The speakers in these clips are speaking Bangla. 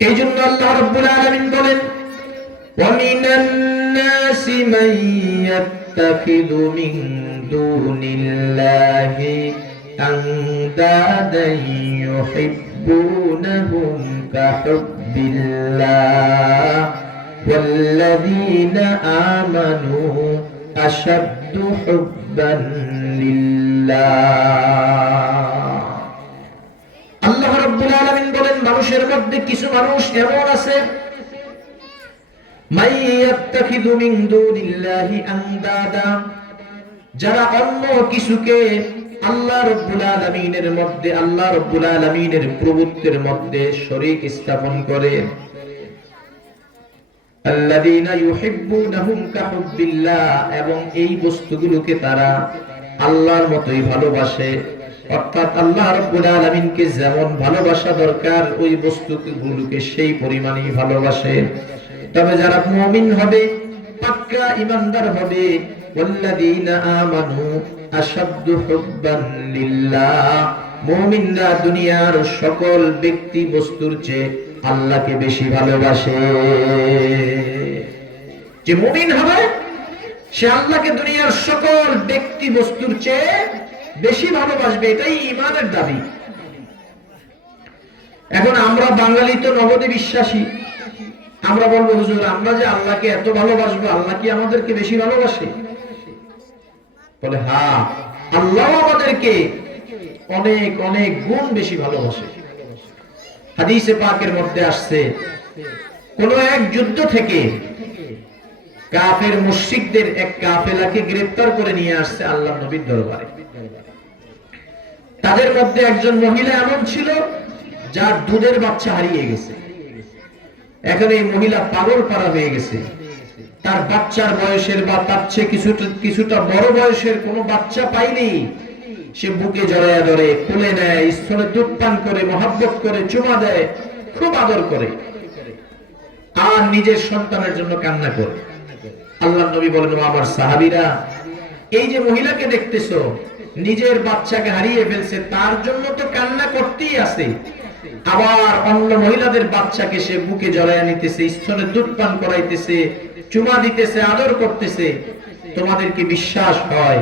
এইজন্য আল্লাহ রাব্বুল আলামিন বলেন, ওয়া মিনান নাসি মান ইয়াত্তাখিযু মিন দুনিল্লাহি আনদাদান ইউহিব্বুনাহুম কাহুব্বিল্লাহ ওয়াল্লাযীনা আমানু আশাদ্দু হুব্বান লিল্লাহ। আল্লাহ রাব্বুল আলামিন বলেন, মানুষের মধ্যে কিছু মানুষ এমন আছে মাইয়াত্তাখিযু মিন দুনিল্লাহি আনদাদা, যারা অন্য কিছুকে আল্লাহ রাব্বুল আলামিনের মধ্যে, আল্লাহ রাব্বুল আলামিনের প্রভুত্বের মধ্যে শরীক স্থাপন করে। আল্লাযীনা ইউহিব্বুনাহুম কাহুব্বিল্লাহ, এবং এই বস্তুগুলোকে তারা আল্লাহর মতোই ভালোবাসে। অর্থাৎ আল্লাহ রাব্বুল আলামিনকে যেমন ভালোবাসা দরকার ওই বস্তুগুলোকে সেই পরিমাণেই ভালোবাসে। তবে যারা মুমিন হবে, পাক্কা ঈমানদার হবে, ওয়াল্লাযীনা আমানু আশাদ্দু হুব্বান লিল্লাহ, মুমিনরা দুনিয়ার সকল ব্যক্তি বস্তুর চেয়ে আল্লাহকে বেশি ভালোবাসে। যে মুমিন হবে সে আল্লাহকে দুনিয়ার সকল ব্যক্তি বস্তুর চেয়ে বেশি ভালোবাসবে, এটাই ঈমানের দাবি। এখন আমরা বাঙালি তো নবদে বিশ্বাসী, আমরা বলবো হুজুর আমরা যে আল্লাহকে এত ভালোবাসবো, আল্লাহ কি আমাদেরকে বেশি ভালোবাসে? বলে হ্যাঁ, আল্লাহ আমাদেরকে অনেক অনেক গুণ বেশি ভালোবাসে। হাদিসে পাকের মধ্যে আসছে, কোন এক যুদ্ধ থেকে কাফের মুশরিকদের এক কাফেলাকে গ্রেফতার করে নিয়ে আসছে আল্লাহর নবীর দরবারে। তাদের মধ্যে একজন মহিলা এমন ছিল যার দুধের বাচ্চা হারিয়ে গেছে। এখন এই মহিলা পাগল পারা হয়ে গেছে। তার বাচ্চার বয়সের বা তার চেয়ে কিছুটা বড় বয়সের কোনো বাচ্চা পাইনি। সে বুকে জড়ায়া ধরে, কোলে নেয়, স্তনে দুধ পান করে, মহাব্বত করে, চুমা দেয়, খুব আদর করে, আর নিজের সন্তানের জন্য কান্না করে। আল্লাহর নবী বলেন, ও আমার সাহাবীরা, এই যে মহিলাকে দেখতেছো নিজের বাচ্চাকে হারিয়ে ফেলছে, তার জন্য তো কান্না করতেই আছে, আবার অন্য মহিলাদের বাচ্চাকে সে বুকে জড়ায়া নিতেছে, স্তনে দুধ পান করাইতেছে, চুমা দিতেছে, আদর করতেছে। তোমাদের কি বিশ্বাস হয়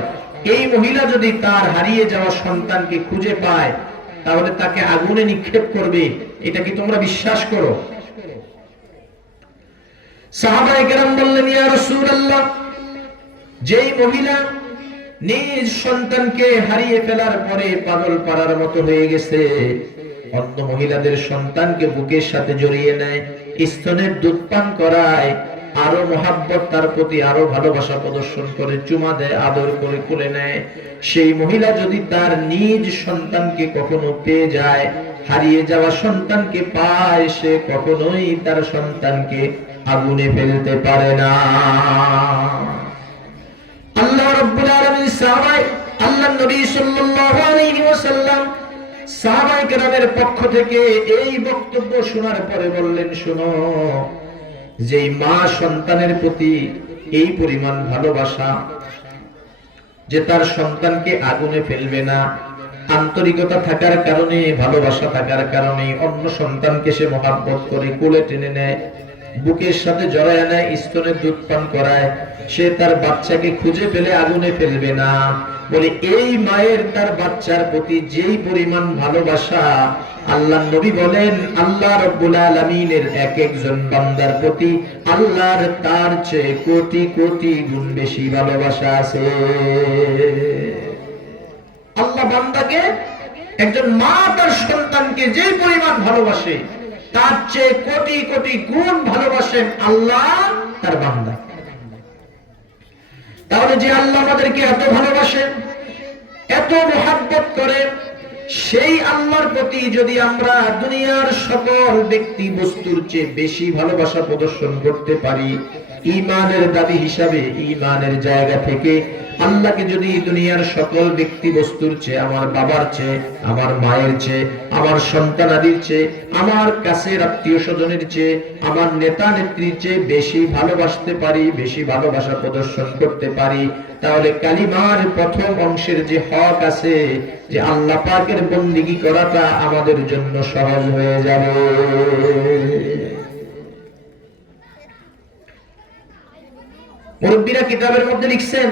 এই মহিলা যদি তার হারিয়ে যাওয়া সন্তানকে খুঁজে পায় তাহলে তাকে আগুনে নিক্ষেপ করবে? এটা কি তোমরা বিশ্বাস করো? সাহাবায়ে কেরাম বললেন, ইয়া রাসূলুল্লাহ, যেই মহিলা নিজ সন্তানকে হারিয়ে ফেলার পরে পাগল পাড়ার মতো হয়ে গেছে, অন্য মহিলাদের সন্তানকে বুকের সাথে জড়িয়ে নেয়, স্তনের দুধ পান করায়, আরো মহাব্বত তার প্রতি আরো ভালোবাসা প্রদর্শন করে, চুমা দেয়, আদর করে কোলে নেয়, সেই মহিলা যদি তার নিজ সন্তানকে কখনো পেয়ে যায়, হারিয়ে যাওয়া সন্তানকে পায়, সে কখনোই তার সন্তানকে আগুনে ফেলতে পারে না। আল্লাহ রাব্বুল আলামিন আল্লাহর নবী সাল্লাল্লাহু আলাইহি ওয়াসাল্লাম সাহাবায়ে কেরামের পক্ষ থেকে এই বক্তব্য শোনার পরে বললেন, শোনো, যেই মা সন্তানের প্রতি এই পরিমাণ ভালোবাসা যে তার সন্তানকে আগুনে ফেলবে না, আন্তরিকতা থাকার কারণে, ভালোবাসা থাকার কারণে অন্য সন্তানকে সে মহাব্বত করে, কোলে টেনে নেয়, বুকের সাথে জড়ায় নেয়, স্তনে দুধ পান করায়, সে তার বাচ্চাকে খুঁজে পেলে আগুনে ফেলবে না। বলে এই মায়ের তার বাচ্চার প্রতি যেই পরিমাণ ভালোবাসা, আল্লাহর নবী বলেন আল্লাহ রাব্বুল আলামিনের এক একজন বান্দার প্রতি আল্লাহর তার চেয়ে কোটি কোটি গুণ বেশি ভালোবাসা আছে। আল্লাহ বান্দাকে, একজন মা তার সন্তানকে যে পরিমাণ ভালোবাসে তার চেয়ে কোটি কোটি গুণ ভালোবাসেন আল্লাহ তার বান্দা। তাহলে যে আল্লাহ আমাদেরকে এত ভালোবাসেন, এত মহাব্বত করেন, সেই আল্লাহর প্রতি যদি আমরা দুনিয়ার সকল ব্যক্তি বস্তুর চেয়ে বেশি ভালোবাসা প্রদর্শন করতে পারি, ঈমানের দাবি হিসাবে, ঈমানের জায়গা থেকে আল্লাহকে যদি দুনিয়ার সকল ব্যক্তি বস্তুর চেয়ে, আমার বাবার চেয়ে, আমার মায়ের চেয়ে, আমার সন্তানাদির চেয়ে, আমার কাছের আত্মীয় স্বজনের চেয়ে, আমার নেতা নেত্রীর চেয়ে বেশি ভালোবাসতে পারি, বেশি ভালোবাসা প্রদর্শন করতে পারি, তাহলে কালিমার প্রথম অংশের যে হক আছে, যে আল্লাহ পাকের বন্দেগী করাটা আমাদের জন্য সহজ হয়ে যাবে। মুরব্বীরা কিতাবের মধ্যে লিখছেন,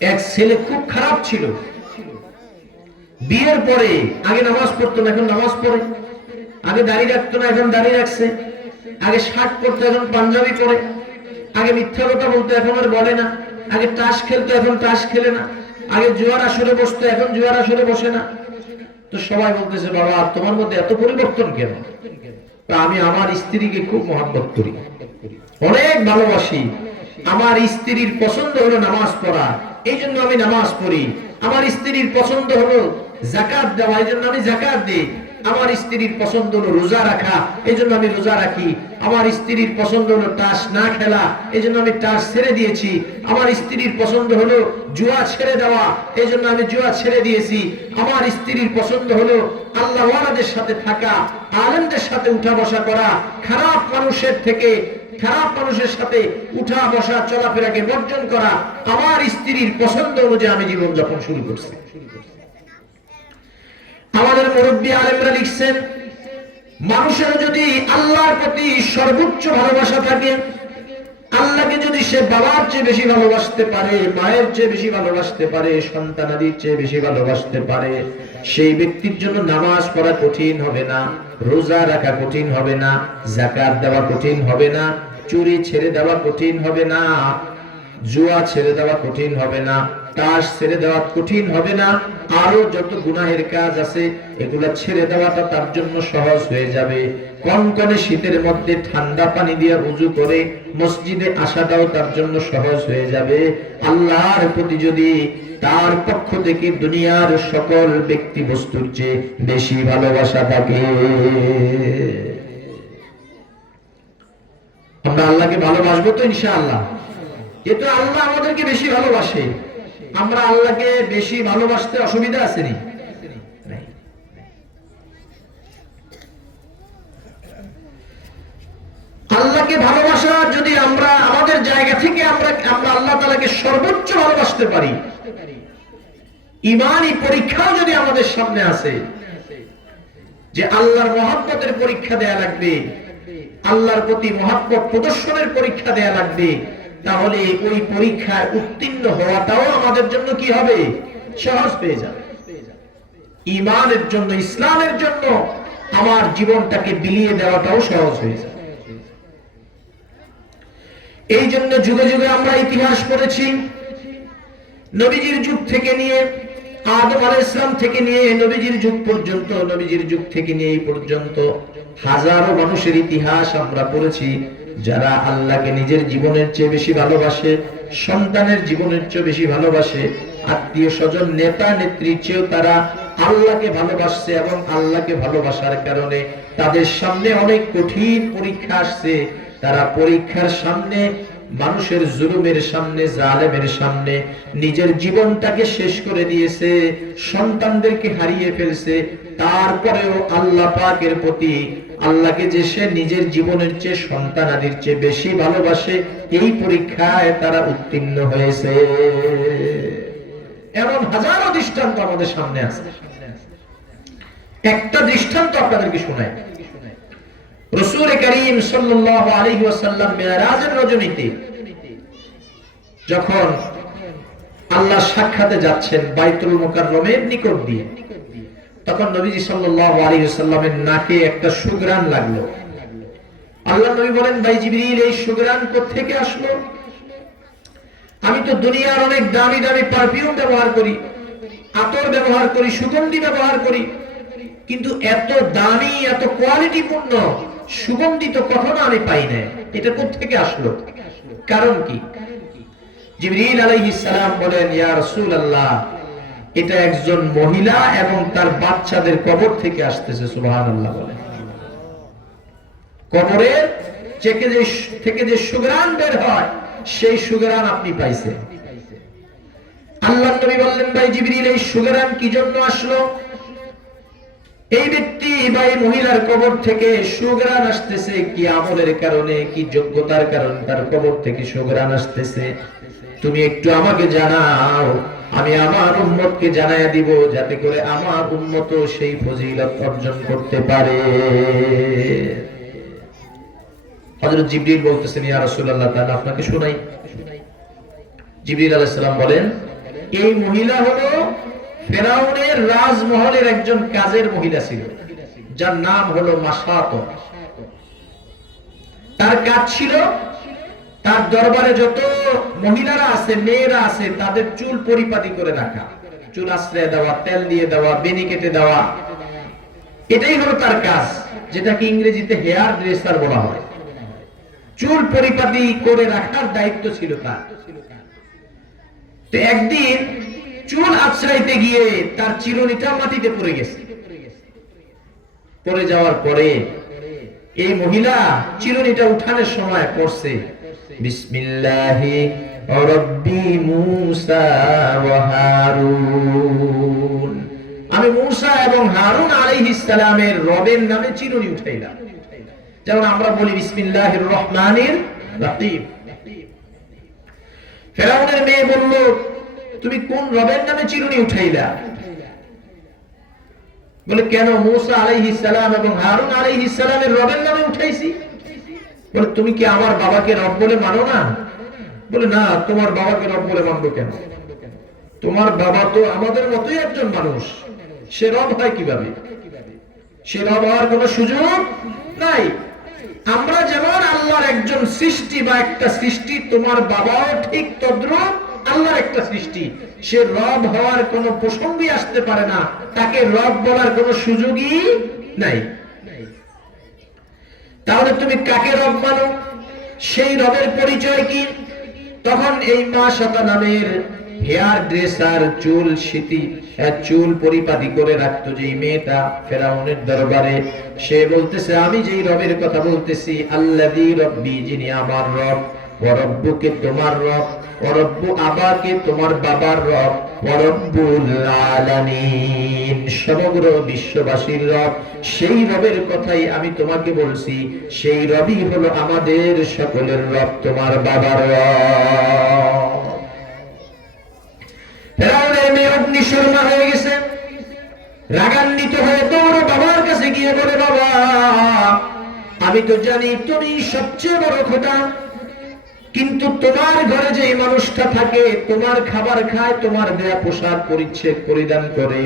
এক ছেলে খুব খারাপ ছিল, বিয়ের পরে আগে নামাজ পড়তো না, এখন নামাজ পড়ে, আগে দাড়ি রাখতো না, এখন দাড়ি রাখছে, আগে শার্ট পরতো, এখন পাঞ্জাবি পরে, আগে মিথ্যা কথা বলতো, এখন আর বলে না, আগে তাস খেলতো, এখন তাস খেলে না, আগে জুয়ার আসরে বসতো, এখন জুয়ার আসরে বসে না। তো সবাই বলতেছে, বাবা তোমার মধ্যে এত পরিবর্তন কেন? আমি আমার স্ত্রীকে খুব মহব্বত করি, অনেক ভালোবাসি, আমার স্ত্রীর পছন্দ হলো নামাজ পড়া, এই জন্য আমি নামাজ পড়ি। আমার স্ত্রীর পছন্দ হলো যাকাত দেওয়া, এই জন্য আমি যাকাত দিই। আমার স্ত্রীর পছন্দ হলো রোজা রাখা, এই জন্য আমি রোজা রাখি। আমার স্ত্রীর পছন্দ হলো তাস না খেলা, এই জন্য আমি তাস ছেড়ে দিয়েছি। আমার স্ত্রীর পছন্দ হলো জুয়া ছেড়ে দেওয়া, এই জন্য আমি জুয়া ছেড়ে দিয়েছি। আমার স্ত্রীর পছন্দ হলো আল্লাহওয়ালাদের সাথে থাকা, আলেমদের সাথে উঠা বসা করা, খারাপ মানুষের সাথে উঠা বসা চলাফেরাকে বর্জন করা। আমার স্ত্রীর পছন্দ অনুযায়ী আমি জীবন যাপন শুরু করছি। আমাদের মুরব্বী আলেমরা লিখছেন, মানুষের যদি আল্লাহর প্রতি সর্বোচ্চ ভালোবাসা থাকে, আল্লাহকে যদি সে বাবার চেয়ে বেশি ভালোবাসতে পারে, মায়ের চেয়ে বেশি ভালোবাসতে পারে, সন্তানাদির চেয়ে বেশি ভালোবাসতে পারে, সেই ব্যক্তির জন্য নামাজ পড়া কঠিন হবে না, রোজা রাখা কঠিন হবে না, যাকাত দেওয়া কঠিন হবে না, চুরি ছেড়ে দেওয়া কঠিন হবে না, জুয়া ছেড়ে দেওয়া কঠিন হবে না, তাস ছেড়ে দেওয়া কঠিন হবে না, আরো যত গুনাহের কাজ আছে এগুলা ছেড়ে দেওয়াটা তার জন্য সহজ হয়ে যাবে। কনকনে শীতের মধ্যে ঠান্ডা পানি দিয়ে ওযু করে মসজিদে আসাটাও তার জন্য সহজ হয়ে যাবে। আল্লাহর প্রতি যদি তার পক্ষ থেকে দুনিয়ার সকল ব্যক্তি বস্তুর চেয়ে বেশি ভালোবাসা থাকে, আমরা আল্লাহকে ভালোবাসবো তো ইনশাআল্লাহ। যেহেতু আল্লাহ আমাদেরকে বেশি ভালোবাসে, আমরা আল্লাহকে বেশি ভালোবাসতে অসুবিধা আছে নি? আল্লাহকে ভালোবাসা যদি আমরা আমাদের জায়গা থেকে আমরা আল্লাহ তাআলাকে সর্বোচ্চ ভালোবাসতে পারি, ঈমানী পরীক্ষাও যদি আমাদের সামনে আসে যে আল্লাহর মহব্বতের পরীক্ষা দেয়া লাগবে, আল্লাহর প্রতি মহব্বত প্রদর্শনের পরীক্ষা দেয়া লাগবে, তাহলে ওই পরীক্ষায় উত্তীর্ণ হওয়াটাও আমাদের জন্য কি হবে? সহজ হয়ে যাবে। ঈমানের জন্য, ইসলামের জন্য আমার জীবনটাকে বিলিয়ে দেওয়াটাও সহজ হয়ে যাবে। এই জন্য যুগে যুগে আমরা ইতিহাস পড়েছি, নবীজির যুগ থেকে নিয়ে আদম আলাইহিস সালাম থেকে নিয়ে নবীজির যুগ পর্যন্ত, নবীজির যুগ থেকে নিয়ে এই পর্যন্ত হাজারো মানুষের ইতিহাস আমরা পড়েছি যারা আল্লাহকে নিজের জীবনের চেয়ে বেশি ভালোবাসে, সন্তানের জীবনের চেয়ে বেশি ভালোবাসে, আত্মীয় স্বজন নেতা নেত্রীর চেয়েও তারা আল্লাহকে ভালোবাসছে। এবং আল্লাহকে ভালোবাসার কারণে তাদের সামনে অনেক কঠিন পরীক্ষা আসছে। তারা পরীক্ষার সামনে, মানুষের জুলুমের সামনে, জালেমের সামনে নিজের জীবনটাকে শেষ করে দিয়েছে, সন্তানদেরকে হারিয়ে ফেলছে। তারপরেও আল্লাহ পাকের প্রতি, আল্লাহকে যে সে নিজের জীবনের চেয়ে সন্তানাদির চেয়ে বেশি ভালোবাসে, এই পরীক্ষায় তারা উত্তীর্ণ হয়েছে। এমন হাজারো দৃষ্টান্ত আমাদের সামনে আছে। একটা দৃষ্টান্ত আপনাদেরকে শোনাই। রাসূল করিম সাল্লাল্লাহু আলাইহি ওয়াসাল্লাম মিরাজের রজনীতে যখন আল্লাহ সাক্ষাতে যাচ্ছেন বাইতুল মুকাররমের নিকট দিয়ে, তখন নবীজি সাল্লাল্লাহু আলাইহি ওয়াসাল্লামের নাকে একটা সুঘ্রাণ লাগলো। আল্লাহ নবী বলেন, ভাই জিবরিল, এই সুঘ্রাণ কোথা থেকে আসলো? আমি তো দুনিয়ার অনেক দামি দামি পারফিউম ব্যবহার করি, আতর ব্যবহার করি, সুগন্ধি ব্যবহার করি, কিন্তু এত দামি, এত কোয়ালিটিপূর্ণ সুগন্ধি তো কখনো আমি পাই না। এটা কোথা থেকে আসলো? কারণ কি? জিবরিল আলাইহিস সালাম বলেন, ইয়া রাসূলুল্লাহ, এটা একজন মহিলা এবং তার বাচ্চাদের কবর থেকে আসতেছে। সুবহানাল্লাহ বলেন। কবরের থেকে যে সুঘ্রাণ বের হয়, সেই সুঘ্রাণ আপনি পাইছেন। আল্লাহর নবী বললেন, ভাই জিবরিল, এই সুঘ্রাণ কি জন্য আসলো? এই ব্যক্তি বা এই মহিলার কবর থেকে সুঘ্রাণ আসতেছে কি আমলের কারণে, কি যোগ্যতার কারণে তার কবর থেকে সুঘ্রাণ আসতেছে? তুমি একটু আমাকে জানাও, আমি আমার উম্মতকে জানায়া দিব, যাতে করে আমার উম্মত সেই ফজিলত অর্জন করতে পারে। হযরত জিবরিল বলতেছেন, ইয়া রাসূলুল্লাহ, তাহলে আপনাকে শোনাই। জিবরিল আলাইহিস সালাম বলেন, এই মহিলা হলো ফেরাউনের রাজমহলের একজন কাজের মহিলা ছিল, যার নাম হলো মাসাত। তার কাজ ছিল তার দরবারে যত মহিলারা আছে, মেয়েরা আছে, তাদের চুল পরিপাটি করে রাখা, চুল আশ্রয় দেওয়া, তেল দিয়ে দেওয়া, বেনি কেটে দেওয়া, এটাই হলো তার কাজ, যেটাকে ইংরেজিতে হেয়ার ড্রেসার বলা হয়। চুল পরিপাটি করে রাখার দায়িত্ব ছিল তার। তো একদিন চুল আশ্রাইতে গিয়ে তার চিরুনিটা মাটিতে পড়ে গেছে। পড়ে যাওয়ার পরে এই মহিলা চিরুনিটা উঠানোর সময় পড়ছে, বিসমিল্লাহি রাব্বি মূসা ওয়া হারুন, আমি মূসা এবং হারুন আলাইহিস সালামের রবের নামে চিরুনি উঠাইলাম। যেমন আমরা বলি বিসমিল্লাহির রহমানির রহিম। ফেরাউনের মেয়ে বলল, তুমি কোন রবের নামে চিরুনি উঠাইলা? বলে, কেন? মূসা আলাইহিস সালাম এবং হারুন আলাইহিস সালামের রবের নামে উঠাইছি। বলে, তুমি কি আমার বাবাকে রব বলে মানো না? বলে, না, তোমার বাবাকে রব বলে মানবো কেন? তোমার বাবা তো আমাদের মতোই একজন মানুষ, সে রব হয় কিভাবে? সে রব হওয়ার কোন সুযোগ নাই। আমরা যেমন আল্লাহর একজন সৃষ্টি বা একটা সৃষ্টি, তোমার বাবাও ঠিক তদ্রূপ আল্লাহর একটা সৃষ্টি। সে রব হওয়ার কোন প্রসঙ্গই আসতে পারে না, তাকে রব বলার কোন সুযোগই নাই। তাহলে তুমি কাকে রব মানো? সেই রবের পরিচয় কি? তখন এই মাসাতা নামের হেয়ার ড্রেসার, চুল পরিপাটি করে রাখতো যে মেয়েটা ফেরাউনের দরবারে, সে বলতেছে, আমি যেই রবের কথা বলতেছি, আল্লাযী রব্বি, যিনি আমার রব, ওয়া রব্বুকে, তোমার রব, ওয়া রব্বু আবাকে, তোমার বাবার রব, ওয়া রব্বুল আলামিন, সমগ্র বিশ্ববাসীর রব, সেই রবের কথাই আমি তোমাকে বলছি। সেই রবই হলো আমাদের সকলের রব, তোমার বাবার রব। ফেরাউনের মেয়ে অগ্নিশর্মা হয়ে গেছে, রাগান্বিত হয়ে দৌড়ে বাবার কাছে গিয়ে বলে, বাবা, আমি তো জানি তুমি সবচেয়ে বড় খোদা, কিন্তু তোমার ঘরে যে মানুষটা থাকে, তোমার খাবার খায়, তোমার দেয়া পোশাক পরিচ্ছদ পরিধান করে,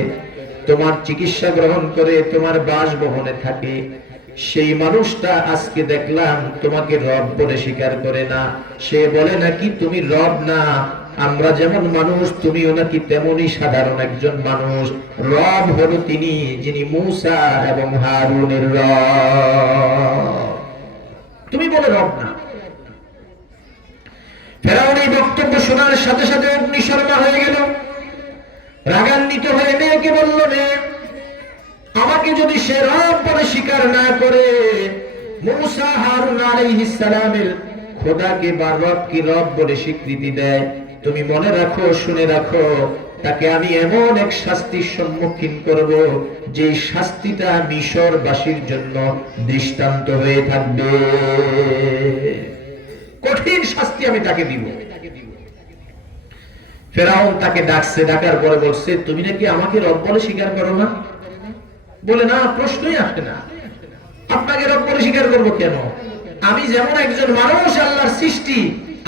তোমার চিকিৎসা গ্রহণ করে, তোমার বাসভবনে থাকে, সেই মানুষটা আজকে দেখলাম তোমাকে রব বলে স্বীকার করে না। সে বলে নাকি তুমি রব না, আমরা যেমন মানুষ তুমিও নাকি তেমনই সাধারণ একজন মানুষ। রব হলো তিনি, যিনি মূসা এবং হারুনের রব, তুমি বলে রব না। ফেরাউন এই বক্তব্য শোনার সাথে সাথে অগ্নিশর্মা হয়ে গেল, রাগান্বিত হয়ে মেয়েকে বলল, মেয়ে, আমাকে যদি সে রব বলে স্বীকার না করে, মূসা হারুন আলাইহিস সালামের খোদাকে বা রবকে রব বলে স্বীকৃতি দেয়, তুমি মনে রাখো, শুনে রাখো, তাকে আমি এমন এক শাস্তির সম্মুখীন করব, যে শাস্তিটা মিশরবাসীর জন্য দৃষ্টান্ত হয়ে থাকবে। কঠিন শাস্তি আমি তাকে দিব। ফেরাউন তাকে ডাকছে, ডাকার পরে বলছে, তুমি নাকি আমাকে রব বলে স্বীকার করো না? বলে, না, প্রশ্নই আসে না, আপনাকে রব বলে স্বীকার করবো কেন? আমি যেমন একজন মানুষ, আল্লাহর সৃষ্টি,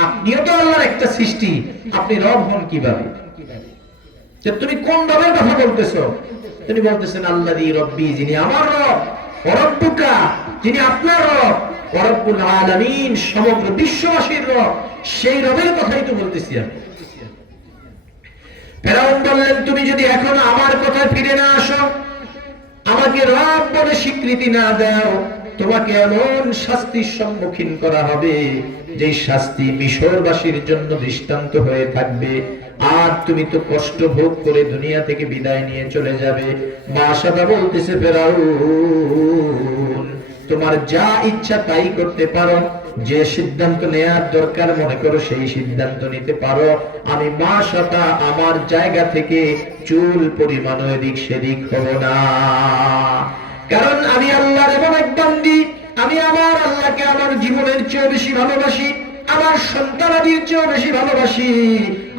আপনিও তো আল্লাহর একটা সৃষ্টি, আপনি রব হন কিভাবে? তুমি কোন রবের কথা বলতেছো? তিনি বলতেছেন, আল্লাযী রব্বি, যিনি আমার রব, ওয়া রব্বুকা, যিনি আপনার রব, ওয়া রব্বুল আলামিন, সমগ্র বিশ্ববাসীর রব, সেই রবের কথাই তো বলতেছি আমি। ফেরাউন বললেন, তুমি যদি এখন আমার কথায় ফিরে না আসো, আমাকে রব বলে স্বীকৃতি না দাও, তোমাকে এমন শাস্তির সম্মুখীন করা হবে, যে শাস্তি মিশরবাসীর জন্য দৃষ্টান্ত হয়ে থাকবে, আর তুমি তো কষ্ট ভোগ করে দুনিয়া থেকে বিদায় নিয়ে চলে যাবে। মাশাআল্লাহ বলতেছে, ফেরাউন, তোমার যা ইচ্ছা তাই করতে পারো, যে সিদ্ধান্ত নেয়ার দরকার মনে করো সেই সিদ্ধান্ত নিতে পারো, আমি মাশাআল্লাহ আমার জায়গা থেকে চুল পরিমাণ এদিক সেদিক হব না। কারণ আমি আল্লাহর এমন এক বান্দী, আমি আমার আল্লাহকে আমার জীবনের চেয়ে বেশি ভালোবাসি, আমার সন্তানাদির চেয়েও বেশি ভালোবাসি,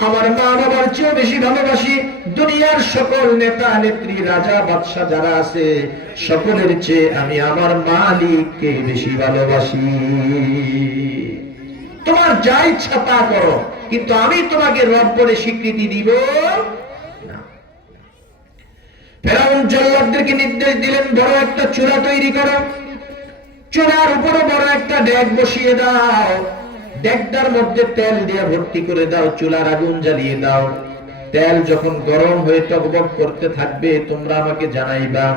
আমার মা বাবার চেয়েও বেশি ভালোবাসি, দুনিয়ার সকল নেতা নেত্রী রাজা বাদশা যারা আছে সকলের চেয়ে আমি আমার মালিককে বেশি ভালোবাসি। তোমার যা ইচ্ছা তা করো, কিন্তু আমি তোমাকে রব বলে স্বীকৃতি দিব না। ফেরাউন জল্লাদদেরকে নির্দেশ দিলেন, বড় একটা চূড়া তৈরি করো, চূড়ার উপরে বড় একটা ডেক বসিয়ে দাও, ডেকটার মধ্যে তেল দিয়ে ভর্তি করে দাও, চুলার আগুন জ্বালিয়ে দাও। তেল যখন গরম হয়ে টকবক করতে থাকবে তোমরা আমাকে জানাইবা।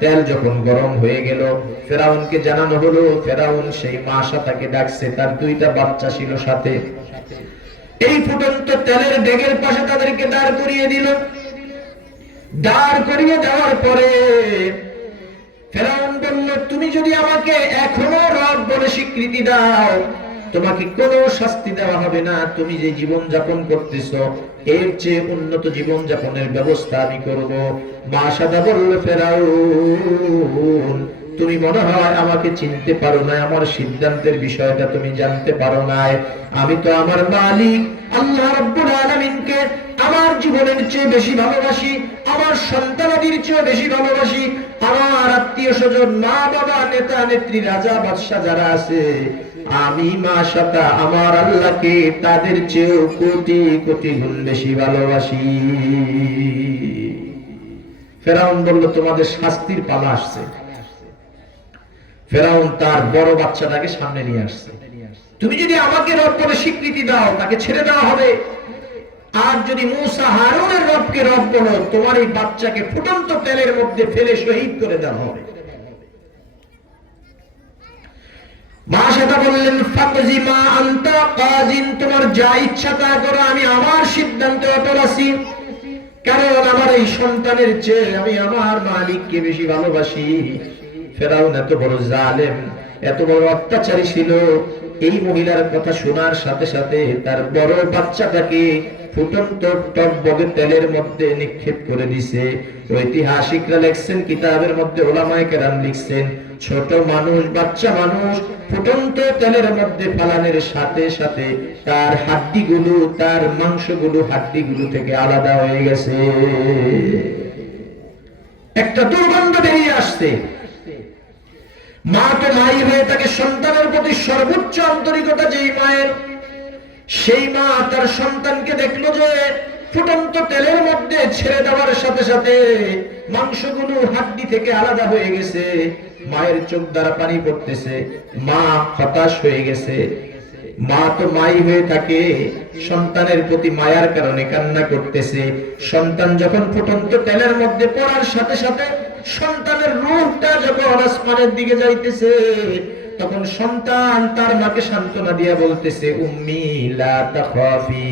তেল যখন গরম হয়ে গেল ফেরাউনকে জানানো হলো। ফেরাউন সেই মাশাতাকে ডাকছে, তার দুইটা বাচ্চা ছিল সাথে। এই ফুটন্ত তেলের ডেকের পাশে তাদেরকে দাঁড় করিয়ে দিল। দাঁড় করিয়ে দেওয়ার পরে ফেরাউন বলল, তুমি যদি আমাকে এখনো রব বলে স্বীকৃতি দাও তোমাকে কোনো শাস্তি দেওয়া হবে না। তুমি যে জীবন যাপন করতেছো এর চেয়ে উন্নত জীবন যাপনের ব্যবস্থা আমি করব। মাশাদা বলল, ফেরাউন তুমি মনে হয় আমাকে চিনতে পারো না, আমার সিদ্ধান্তের বিষয়টা তুমি জানতে পারো না। আমি তো আমার মালিক আল্লাহ রাব্বুল আলামিনকে আমার জীবনের চেয়ে বেশি ভালোবাসি, আমার সন্তানাদির চেয়ে বেশি ভালোবাসি, আমার আত্মীয় স্বজন মা বাবা নেতা নেত্রী রাজা বাদশা যারা আছে আমি মাশাআল্লাহ আমার আল্লাহকে তাদের চেয়ে কোটি কোটি গুণ বেশি ভালোবাসি। ফেরাউন বলল, তোমাদের শাস্তির পালা আসছে। ফেরাউন তার বড় বাচ্চাটাকে সামনে নিয়ে আসছে। তুমি যদি আমাকে রব বলে স্বীকৃতি দাও তাকে ছেড়ে দেওয়া হবে, আর যদি মূসা হারুনের রবকে রব বলো তোমার এই বাচ্চাকে ফুটন্ত তেলের মধ্যে ফেলে শহীদ করে দেওয়া হবে। মাশাআল্লাহ বললেন, ফাকজি মা আনতা কাজিন, তোমার যা ইচ্ছা তা করো, আমি আমার সিদ্ধান্তে অটল আছি। কারণ আমার এই সন্তানের চেয়ে আমি আমার মালিককে বেশি ভালোবাসি। ফেরাউন এত বড় জালেম, এত বড় অত্যাচারী ছিল, এই মহিলার কথা শোনার সাথে সাথে তার বড় বাচ্চাটাকে ফুটন্ত টকবগে তেলের মধ্যে নিক্ষেপ করে দিছে। ঐতিহাসিকরা লিখছেন, কিতাবের মধ্যে ওলামায়ে কেরাম লিখছেন, ছোট মানুষ বাচ্চা মানুষ ফুটন্ত তেলের মধ্যে ফালানোর সাথে সাথে তার হাড্ডিগুলো তার মাংসগুলো হাড্ডিগুলো থেকে আলাদা হয়ে গেছে, একটা দুর্গন্ধ বেরিয়ে আসছে। মা তো মাই হয়ে তাকে সন্তানের প্রতি সর্বোচ্চ আন্তরিকতা যেই মায়ের, সেই মা তার সন্তানকে দেখলো যে ফুটন্ত তেলের মধ্যে ছেড়ে দেওয়ার সাথে সাথে মাংসগুলো হাড্ডি থেকে আলাদা হয়ে গেছে। মায়ের চোখ দ্বারা পানি পড়তেছে, মা হতাশ হয়ে গেছে। মা তো মাই হয়ে থাকে সন্তানের প্রতি মায়ার কারণে কান্না করতেছে। সন্তান যখন ফুটন্ত তেলের মধ্যে পড়ার সাথে সাথে সন্তানের রূহটা যখন আসমানের দিকে যাইতেছে তখন সন্তান তার মাকে সান্ত্বনা দিয়া বলতেছে, উম্মি লা তাখাফি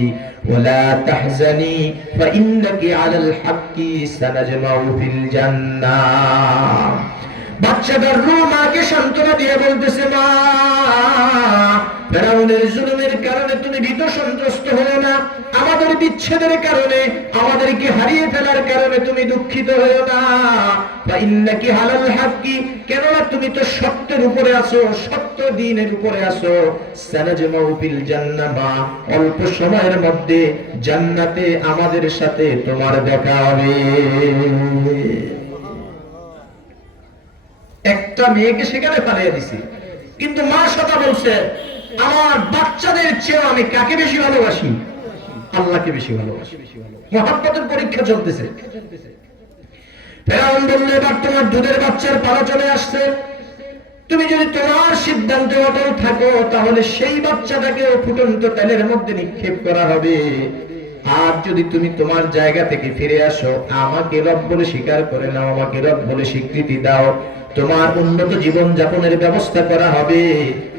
ওয়া লা তাহজানি ফাইন্নাকি আলাল হাক্কি সানাজমাউ ফিল জান্নাহ। বাচ্চাটার রূহ মাকে সান্ত্বনা দিয়ে বলতেছে, মা ফেরাউনের জুলুমের কারণে তুমি ভীত সন্ত্রস্ত হও না, আমাদের বিচ্ছেদের কারণে আমাদেরকে হারিয়ে ফেলার কারণে তুমি দুঃখিত হও না। ফাইন্নাকি আলাল হাক্কি, কেননা তুমি তো সত্যের উপরে আছো, সত্য দ্বীনের উপরে আছো। সানাজমাউ ফিল জান্নাহ, মা অল্প সময়ের মধ্যে জান্নাতে আমাদের সাথে তোমার দেখা হবে। একটা মেয়েকে সেখানে পালিয়ে দিছি, কিন্তু মা সাথে বলছে, আমার বাচ্চাদের চেয়ে আমি কাকে বেশি ভালোবাসি? আল্লাহকে বেশি ভালোবাসি। মহব্বতের পরীক্ষা চলতেছে। ফেরাউন বলল, এবার তোমার দুধের বাচ্চার পালা চলে আসছে, তুমি যদি তোমার সিদ্ধান্তে অটল থাকো তাহলে সেই বাচ্চাটাকে ফুটন্ত তেলের মধ্যে নিক্ষেপ করা হবে। আর যদি তুমি তোমার জায়গা থেকে ফিরে আসো, আমাকে রব বলে স্বীকার করে নাও, আমাকে রব বলে স্বীকৃতি দাও, তোমার উন্নত জীবন যাপনের ব্যবস্থা করা হবে,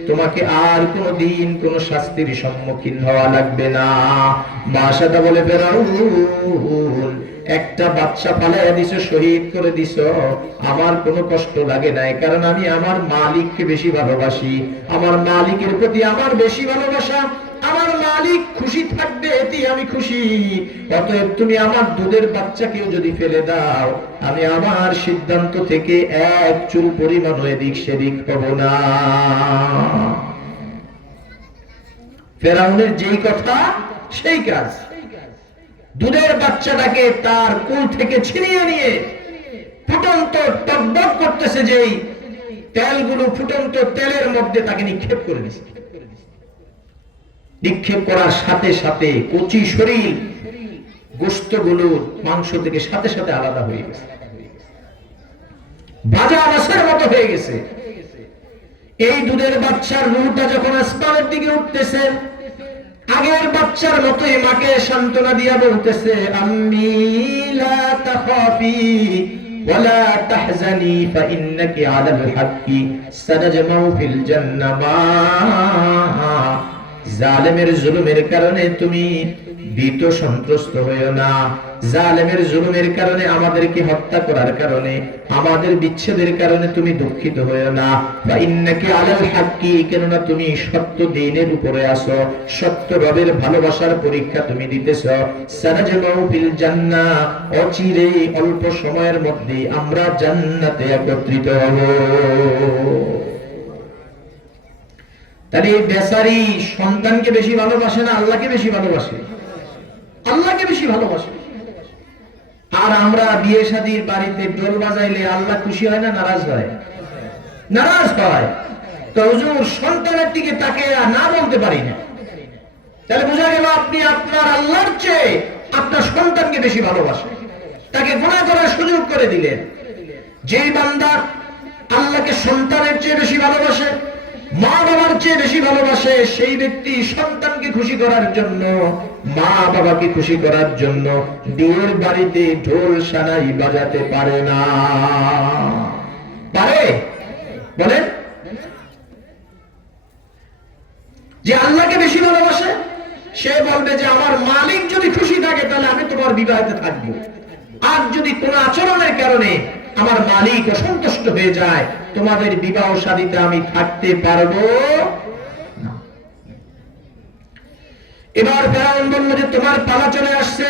তোমাকে আর কোনদিন কোন শাস্তির সম্মুখীন হওয়া লাগবে না। মাশাআল্লাহ বলে, ফেরাউন একটা বাচ্চা পালাইয়া দিছো, শহীদ করে দিছো, আমার কোনো কষ্ট লাগে নাই, কারণ আমি আমার মালিককে বেশি ভালোবাসি, আমার মালিকের প্রতি আমার বেশি ভালোবাসা, আমার মালিক খুশি থাকবে এতে আমি খুশি। অতএব তুমি আমার দুধের বাচ্চাকেও যদি ফেলে দাও আমি আমার সিদ্ধান্ত থেকে এক চুল পরিমাণ এদিক সেদিক হব না। ফেরাউনের যেই কথা সেই কাজ। দুধের বাচ্চাটাকে তার কোল থেকে ছিনিয়ে নিয়ে ফুটন্ত টকবক করতেছে যেই তেলগুলো, ফুটন্ত তেলের মধ্যে তাকে নিক্ষেপ করে দিছে। নিক্ষেপ করার সাথে সাথে কচি শরীর, গোশতগুলো মাংস থেকে সাথে সাথে আলাদা হয়ে গেছে, ভাজা মাছের মতো হয়ে গেছে। এই দুধের বাচ্চার রূহটা যখন আসমানের দিকে উঠতেছে, আগের বাচ্চার মতোই মাকে সান্ত্বনা দিয়া বলতেছে, আম্মি লা তাখাফি ওয়ালা তাহজানি ফাইন্নাকি আলাল হাক্কি সানাজমাউ ফিল জান্নাহ। জালেমের জুলুমের কারণে তুমি ভীত সন্ত্রস্ত হইও না, জালেমের জুলুমের কারণে আমাদেরকে হত্যা করার কারণে, আমাদের বিচ্ছেদের কারণে তুমি দুঃখিত হইও না। ফাইন্নাকি আলাল হাক্কি, কেননা তুমি সত্য দ্বীনের উপরে আছো, সত্য রবের ভালোবাসার পরীক্ষা তুমি দিতেছো। সানাজমাউ ফিল জান্নাহ, অচিরে অল্প সময়ের মধ্যে আমরা জান্নাতে একত্রিত হব। তাহলে এই বেচারি সন্তানকে বেশি ভালোবাসে না আল্লাহকে বেশি ভালোবাসে? আল্লাহকে বেশি ভালোবাসে। আর আমরা বিয়ে শাদীর বাড়িতে ঢোল বাজাইলে আল্লাহ খুশি হয় না নারাজ হয়? নারাজ হয়। তো হুজুর সন্তানের দিকে তাকে না বলতে পারি না, তাহলে বোঝা গেল আপনি আপনার আল্লাহর চেয়ে আপনার সন্তানকে বেশি ভালোবাসেন, তাকে গুনাহ করার সুযোগ করে দিলেন। যেই বান্দা আল্লাহকে সন্তানের চেয়ে বেশি ভালোবাসে, মা বাবার চেয়ে বেশি ভালোবাসে, সেই ব্যক্তি সন্তানকে খুশি করার জন্য, মা বাবাকে খুশি করার জন্য বিয়ের বাড়িতে ঢোল সানাই বাজাতে পারে না। পারে? বলেন। যে আল্লাহকে বেশি ভালোবাসে সে বলবে যে আমার মালিক যদি খুশি থাকে তাহলে আমি তোমার বিবাহিতে থাকবো, আর যদি কোন আচরণের কারণে আমার মালিক অসন্তুষ্ট হয়ে যায় তোমাদের বিবাহ শাদীতে আমি থাকতে পারবো না। এবার ফেরাউন বলল যে তোমার পালা চলে আসছে,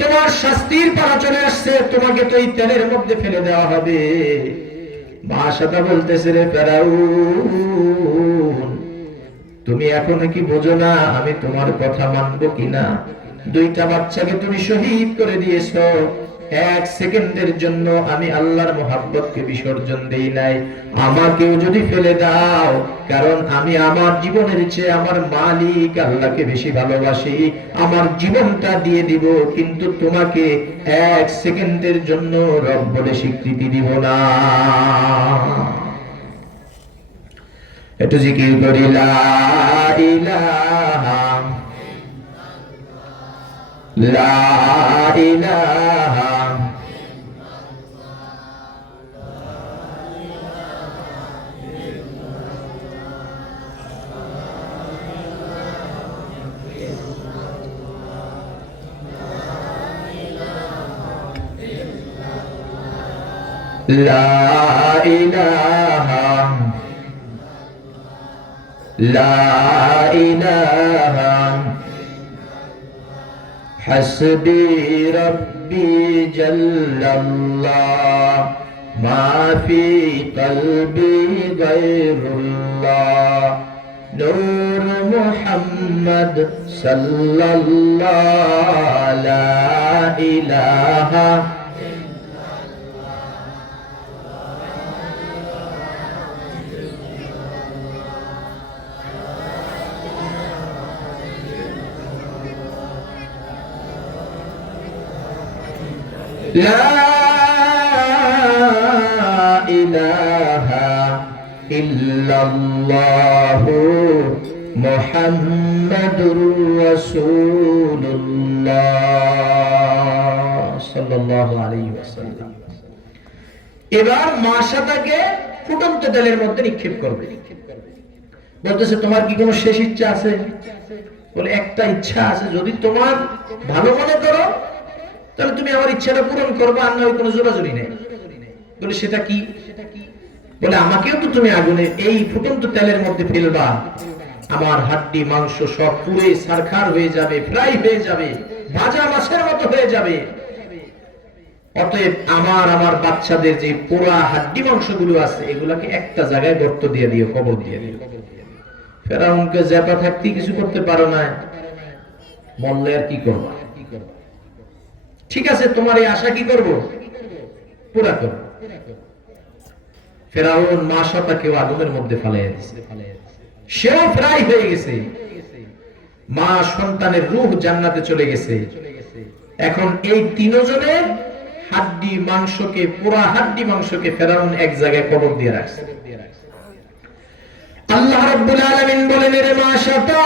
তোমার শাস্তির পালা চলে আসছে, তোমাকে তো এই তেলের মধ্যে ফেলে দেওয়া হবে। বাদশা বলতেছে, রে ফেরাউন, তুমি এখনো কি বোঝো না আমি তোমার কথা মানবো কিনা? দুইটা বাচ্চাকে তুমি শহীদ করে দিয়েছো, এক সেকেন্ডের জন্য আমি আল্লাহর মোহাব্বতকে বিসর্জন দেই নাই। আমাকেও যদি ফেলে দাও, কারণ আমি আমার জীবনের চেয়ে আমার মালিক আল্লাহকে বেশি ভালোবাসি, আমার জীবনটা দিয়ে দিব, কিন্তু তোমাকে এক সেকেন্ডের জন্য রব বলে স্বীকৃতি দিব না। একটু জিকির করি, লা ইলাহা লা ইলাহা লা ইলাহা লা ইলাহা হাসবি রব্বি জাল্লাল্লাহ মা ফি কলবি গায়রুল্লাহ নূর মুহাম্মদ সাল্লাল্লাহু লা ইলাহা لا إله إلا الله محمد رسول الله صلى الله عليه وسلم। এবার মাশাটাকে ফুটন্ত তেলের মধ্যে নিক্ষেপ করবে। বলতেছে, তোমার কি কোনো শেষ ইচ্ছা আছে? বলে, একটা ইচ্ছা আছে, যদি তোমার ভালো মনে করো তাহলে তুমি আমার ইচ্ছাটা পূরণ করবে, আর না ওই কোনো জোরাজুরি নেই। বলে, সেটা কি? বলে, আমাকেও তো তুমি আগুনে এই ফুটন্ত তেলের মধ্যে ফেলবা, আমার হাড্ডি মাংস সব পুড়ে ছারখার হয়ে যাবে, ফ্রাই হয়ে যাবে, ভাজা মাছের মতো হয়ে যাবে। অতএব আমার বাচ্চাদের যে পোড়া হাড্ডি মাংসগুলো আছে এগুলাকে একটা জায়গায় গর্ত দিয়ে দিও, কবর দিয়ে দিও। ফেরাউনকে জ্যাপা থাকতে কিছু করতে পারো না। মরলে আর কি করবা? ঠিক আছে, তোমার এই আশা কি করব? পুরা করব। ফেরাউন মা শতাকেও আগুনের মধ্যে ফালাইয়া দিয়েছে, সেও ফ্রাই হয়ে গেছে। মা সন্তানের রূহ জান্নাতে চলে গেছে। এখন এই তিনজনের হাড্ডি মাংসকে, পুরা হাড্ডি মাংসকে ফেরাউন এক জায়গায় কবর দিয়ে রাখছে। আল্লাহ রাব্বুল আলামিন বলেন, রে মা শতা,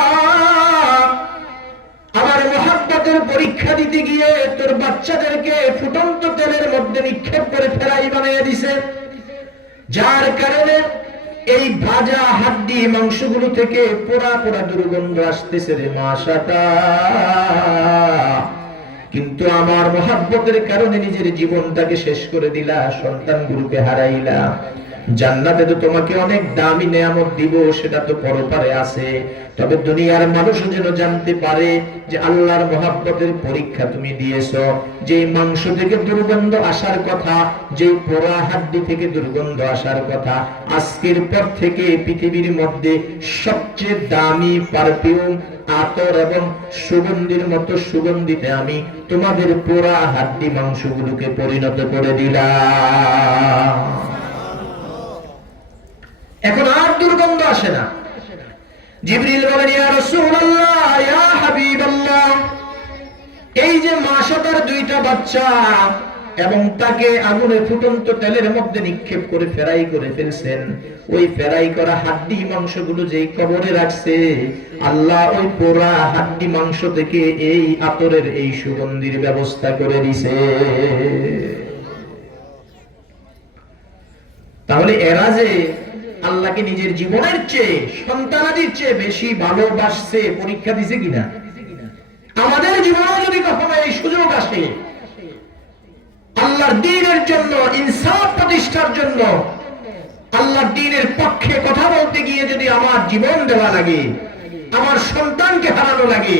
আমার মহব্বতের পরীক্ষা দিতে গিয়ে তোর বাচ্চাদেরকে ফুটন্ত তেলের মধ্যে নিক্ষেপ করে ফেরাই বানিয়ে দিছে, যার কারণে এই ভাজা হাড্ডি মাংসগুলো থেকে পোড়া পোড়া দুর্গন্ধ আসতেছে রে মা শতা। কিন্তু আমার মহব্বতের কারণে নিজের জীবনটাকে শেষ করে দিলা, সন্তানগুলোকে হারাইলা। জান্নাতে তো তোমাকে অনেক দামি নেয়ামত দিব, সেটা তো পরপারে আছে। তবে দুনিয়ার মানুষ যেন জানতে পারে যে আল্লাহর মহব্বতের পরীক্ষা তুমি দিয়েছো। যে মাংস থেকে দুর্গন্ধ আসার কথা, যে পোড়া হাড্ডি থেকে দুর্গন্ধ আসার কথা, আজকের পর থেকে পৃথিবীর মধ্যে সবচেয়ে দামি পারফিউম, আতর এবং সুগন্ধির মতো সুগন্ধিতে আমি তোমাদের পোড়া হাড্ডি মাংসগুলোকে পরিণত করে দিলাম। এখন আর দুর্গন্ধ আসে না। জিবরিল বলেন, ইয়া রাসূলুল্লাহ, ইয়া হাবিবাল্লাহ, এই যে মা শতার দুইটা বাচ্চা এবং তাকে আগুনে ফুটন্ত তেলের মধ্যে নিক্ষেপ করে ফেরাই করে ফেলছেন, ওই ফেরাই করা হাড্ডি মাংসগুলো যেই কবরে রাখছে, আল্লাহ ওই পোড়া হাড্ডি মাংস থেকে এই আতরের এই সুগন্ধির ব্যবস্থা করে দিছে। তাহলে এরা যে আল্লাহকে নিজের জীবনের চেয়ে, সন্তানাদির চেয়ে বেশি ভালোবাসছে, পরীক্ষা দিছে কিনা? আমাদের জীবনে যদি কখনো এই সুযোগ আসে, আল্লাহর দ্বীনের জন্য, ইনসাফ প্রতিষ্ঠার জন্য, আল্লাহর দ্বীনের পক্ষে কথা বলতে গিয়ে যদি আমার জীবন দেওয়া লাগে, আমার সন্তানকে হারানো লাগে,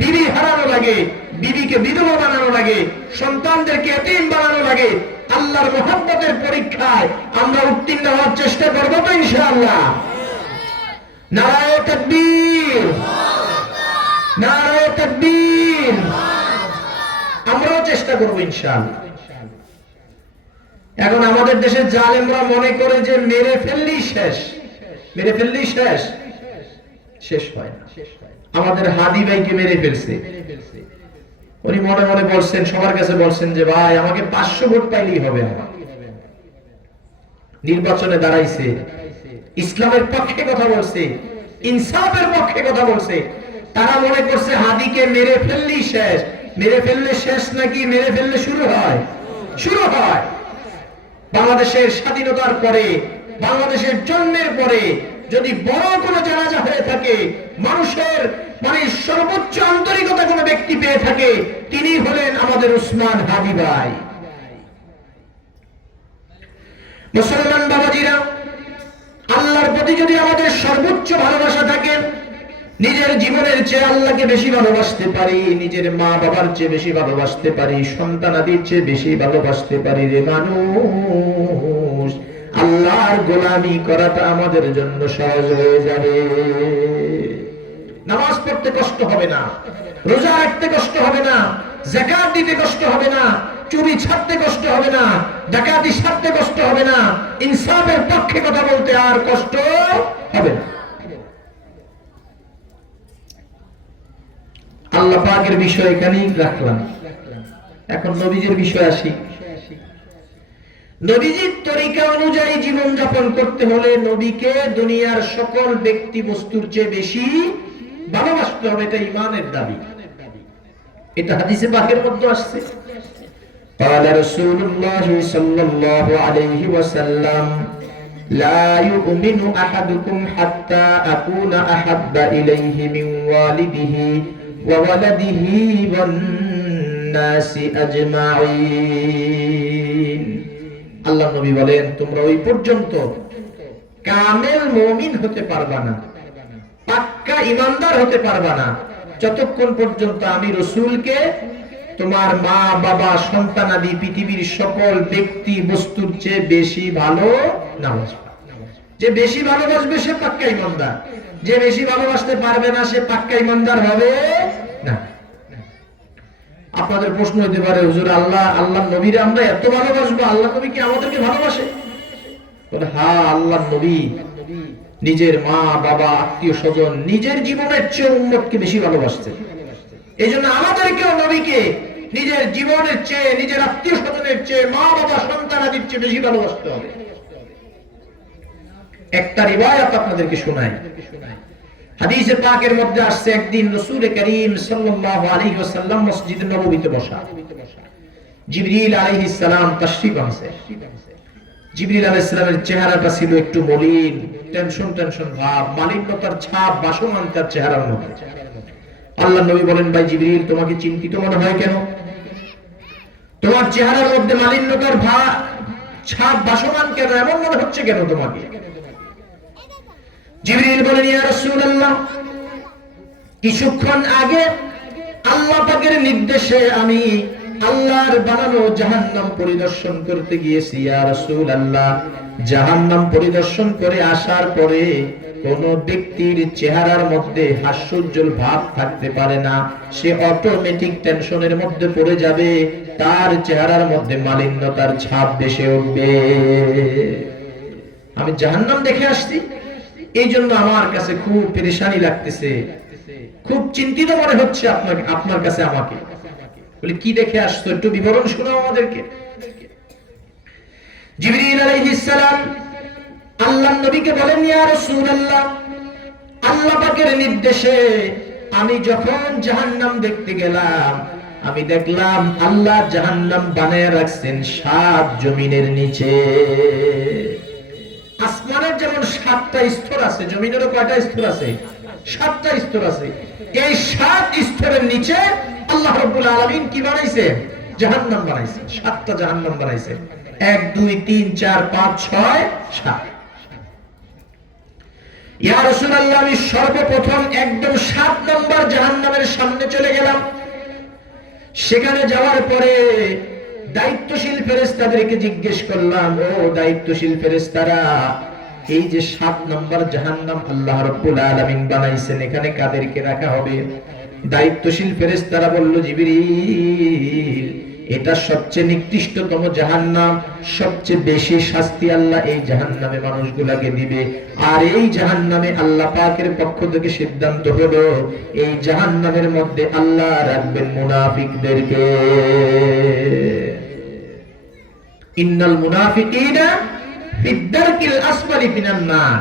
বিবি হারানো লাগে, বিবিকে বিধবা বানানো লাগে, সন্তানদেরকে এতিম বানানো লাগে, আল্লাহর মহব্বতের পরীক্ষায় আমরা উত্তীর্ণ হওয়ার চেষ্টা করবো তো ইনশাআল্লাহ? নারায়ে তাকবীর, নারায়ে তাকবীর। আমরাও চেষ্টা করবো ইনশাআল্লাহ। এখন আমাদের দেশের জালেমরা মনে করে যে মেরে ফেললেই শেষ, মেরে ফেললেই শেষ। শেষ হয় না। আমাদের হাদি ভাইকে মেরে ফেলছে, উনি মনে মনে বলছেন, সবার কাছে বলছেন যে ভাই আমাকে 500 ভোট পাইলেই হবে। আমার নির্বাচনে দাঁড়াইছে, ইসলামের পক্ষে কথা বলছে, ইনসাফের পক্ষে কথা বলছে। তারা মনে করছে হাদিকে মেরে ফেললেই শেষ। মেরে ফেললে শেষ নাকি মেরে ফেললে শুরু হয়? শুরু হয়। বাংলাদেশের স্বাধীনতার পরে, বাংলাদেশের জন্মের পরে যদি বড় কোনো জানাজা হয়ে থাকে, মানুষের মানে সর্বোচ্চ আন্তরিকতা কোনো ব্যক্তি পেয়ে থাকে, তিনি হলেন আমাদের উসমান হাদি ভাই। মুসলমান বাবাজিরা, আল্লাহর প্রতি যদি আমাদের সর্বোচ্চ ভালোবাসা থাকে, নিজের জীবনের চেয়ে আল্লাহকে বেশি ভালোবাসতে পারি, নিজের মা বাবার চেয়ে বেশি ভালোবাসতে পারি, সন্তানাদির চেয়ে বেশি ভালোবাসতে পারি, রে মানুষ, আল্লাহর গোলামি করাটা আমাদের জন্য সহজ হয়ে যাবে। নামাজ পড়তে কষ্ট হবে না, রোজা রাখতে কষ্ট হবে না, যাকাত দিতে কষ্ট হবে না, চুরি ছাড়তে কষ্ট হবে না, ডাকাতি ছাড়তে কষ্ট হবে না, ইনসাফের পক্ষে কথা বলতে আর কষ্ট হবে না। আল্লাহ পাকের বিষয় এখানেই রাখলাম। এখন নবীজির বিষয় আসি। নবীজির তরিকা অনুযায়ী জীবন যাপন করতে হলে নবীকে দুনিয়ার সকল ব্যক্তি বস্তুর চেয়ে বেশি ভালোবাসতে হবে, এটা ঈমানের দাবি। এটা হাদিসে পাকের মধ্যে আসছে। قال رسول الله صلى الله عليه وسلم لا يؤمن أحدكم حتى أكون أحب إليه من والده وولده والناس أجمعين। আল্লাহ নবী বলেন, তোমরা ওই পর্যন্ত কামেল মুমিন হতে পারবা না, পাক্কা ঈমানদার হতে পারবা না, যতক্ষণ পর্যন্ত আমি রাসূলকে তোমার মা বাবা সন্তানাদি পৃথিবীর সকল ব্যক্তি বস্তুর চেয়ে বেশি ভালো না বাসবা। যে বেশি ভালোবাসবে সে পাক্কা ঈমানদার, যে বেশি ভালোবাসতে পারবে না সে পাক্কা ঈমানদার হবে না। আপনাদের প্রশ্ন হতে পারে, হুজুর আল্লাহ নবীরে আমরা এত ভালোবাসবো, আল্লাহ নবী কি আমাদেরকে ভালোবাসে? বলে হ্যাঁ, আল্লাহ নবী নিজের মা বাবা আত্মীয় স্বজন নিজের জীবনের চেয়ে উম্মতকে বেশি ভালোবাসতেন। এই জন্য আমাদেরকেও নবীকে নিজের জীবনের চেয়ে, নিজের আত্মীয় স্বজনের চেয়ে, মা বাবা সন্তানাদির চেয়ে বেশি ভালোবাসতে হবে। একটা রিওয়ায়াত আপনাদেরকে শোনাই। হাদিসে পাকের মধ্যে আসছে, একদিন রাসূল করিম সাল্লাল্লাহু আলাইহি ওয়াসাল্লাম মসজিদে নববীতে বসা। জিবরিল আলাইহিস সালাম তাশরীফ আনছে। জিবরিল আলাইহিস সালামের চেহারাটা ছিল একটু মলিন, টেনশন ভাব, মালিন্যতার ছাপ ভাসমান তার চেহারার মধ্যে। আল্লাহর নবী বলেন, ভাই জিবরিল, তোমাকে চিন্তিত মনে হয় কেন? তোমার চেহারার মধ্যে মালিন্যতার ছাপ ভাসমান কেন? এমন মনে হচ্ছে কেন তোমাকে? জিবরিল বলেন, ইয়া রাসূলুল্লাহ, কিছুক্ষণ আগে আল্লাহ পাকের নির্দেশে আমি আল্লাহর বানানো জাহান্নাম পরিদর্শন করতে গিয়েছি। ইয়া রাসূলুল্লাহ, জাহান্নাম পরিদর্শন করে আসার পরে কোন ব্যক্তির চেহারার মধ্যে হাস্যোজ্জ্বল ভাব থাকতে পারে না, সে অটোমেটিক টেনশনের মধ্যে পড়ে যাবে, তার চেহারার মধ্যে মালিন্যতার ছাপ ভেসে উঠবে। আমি জাহান্নাম দেখে আসছি, এই জন্য আমার কাছে খুব পেরেশানি লাগতেছে, খুব চিন্তিত মনে হচ্ছে আপনার কাছে আমাকে। বলে, কি দেখে আসছো, একটু বিবরণ শোনাও আমাদেরকে। জিবরিল আলাইহিস সালাম আল্লাহর নবীকে বলেন, ইয়া রাসূলুল্লাহ, আল্লাহ পাকের নির্দেশে আমি যখন জাহান্নাম দেখতে গেলাম, আমি দেখলাম আল্লাহ জাহান্নাম বানায় রাখছেন 7 জমিনের নিচে। আসমানের যেমন 7টা স্তর আছে, জমিনেরও কয়টা স্তর আছে? 7টা স্তর আছে। এই 7 স্তরের নিচে আল্লাহ রাব্বুল আলামিন কি বানাইছে? জাহান্নাম বানাইছে। 7টা জাহান্নাম বানাইছে। 1 2 3 4 5 6 7। ইয়া রাসূলুল্লাহ, আমি সর্বপ্রথম একদম 7 নম্বর জাহান্নামের সামনে চলে গেলাম। সেখানে যাওয়ার পরে দায়িত্বশীল ফেরেশতাদেরকে জিজ্ঞেস করলাম, ও দায়িত্বশীল ফেরেশতারা, এই যে 7 নম্বর জাহান্নাম আল্লাহ রাব্বুল আলামিন বানাইছেন, এখানে কাদেরকে রাখা হবে? দায়িত্বশীল ফেরেশতারা বলল, জিবরিল, এটা সবচেয়ে নিকৃষ্টতম জাহান্নাম, সবচেয়ে বেশি শাস্তি আল্লাহ এই জাহান্নামে মানুষগুলোকে দিবে। আর এই জাহান্নামে আল্লাহ পাকের পক্ষ থেকে সিদ্ধান্ত হলো, এই জাহান্নামের মধ্যে আল্লাহ রাখবেন মুনাফিকদেরকে। ইন্নাল মুনাফিকিনা ফিদ-দারকিল আসফালি মিনান নার।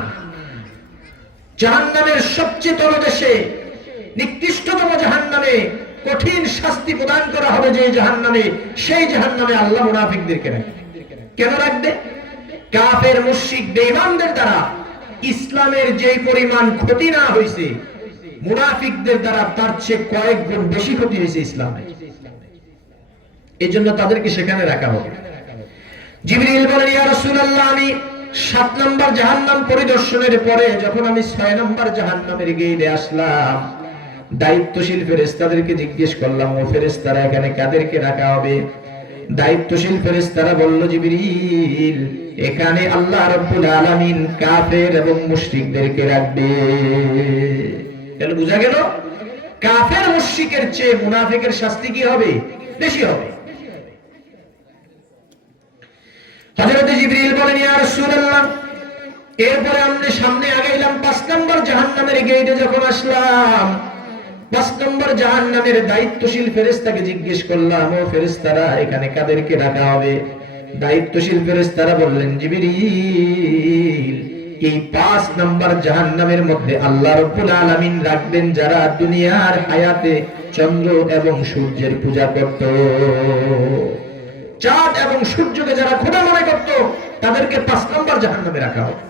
জাহান্নামের সবচেয়ে তলদেশে, নিকৃষ্টতম জাহান্নামে কঠিন শাস্তি প্রদান করা হবে যে জাহান্নামে, সেই জাহান্নামে আল্লাহ মুনাফিকদেরকে রাখবে। কেন রাখবে? কাফের মুশরিক বেঈমানদের দ্বারা ইসলামের যে পরিমাণ ক্ষতি না হয়েছে, মুনাফিকদের দ্বারা তার চেয়ে কয়েক গুণ বেশি ক্ষতি হয়েছে ইসলামে। এজন্য তাদেরকে সেখানে রাখা হবে। জিবরিল বলেন, ইয়া রাসূলুল্লাহ, আমি 7 নম্বর জাহান্নাম পরিদর্শনের পরে যখন আমি 6 নম্বর জাহান্নামের গেইটে আসলাম, দায়িত্বশীল ফেরেশতাদেরকে জিজ্ঞেস করলাম, ও ফেরেশতারা, এখানে কাদেরকে রাখা হবে? দায়িত্বশীল ফেরেশতারা বলল, জিবরিল, এখানে আল্লাহ রাব্বুল আলামিন কাফের এবং মুশরিকদেরকে রাখবে। তাহলে বোঝা গেল, কাফের মুশরিকের চেয়ে মুনাফিকের শাস্তি কি হবে? বেশি হবে। হযরত জিবরিল বলেন, ইয়া রাসূলুল্লাহ, এরপরে আমরা সামনে আগাইলাম। 5 নম্বর জাহান্নামের গেইটে যখন আসলাম, 5 নম্বর জাহান্নামের দায়িত্বশীল ফেরেশতাকে জিজ্ঞেস করলাম, ও ফেরেশতারা, এখানে কাদেরকে রাখা হবে? দায়িত্বশীল ফেরেশতারা বললেন, জিবরিল, এই 5 নম্বর জাহান্নামের মধ্যে আল্লাহ রাব্বুল আলামিন রাখবেন যারা দুনিয়ার হায়াতে চন্দ্র এবং সূর্যের পূজা করত, চাঁদ এবং সূর্যকে যারা খোদা মনে করত, তাদেরকে 5 নম্বর জাহান্নামে রাখা হবে।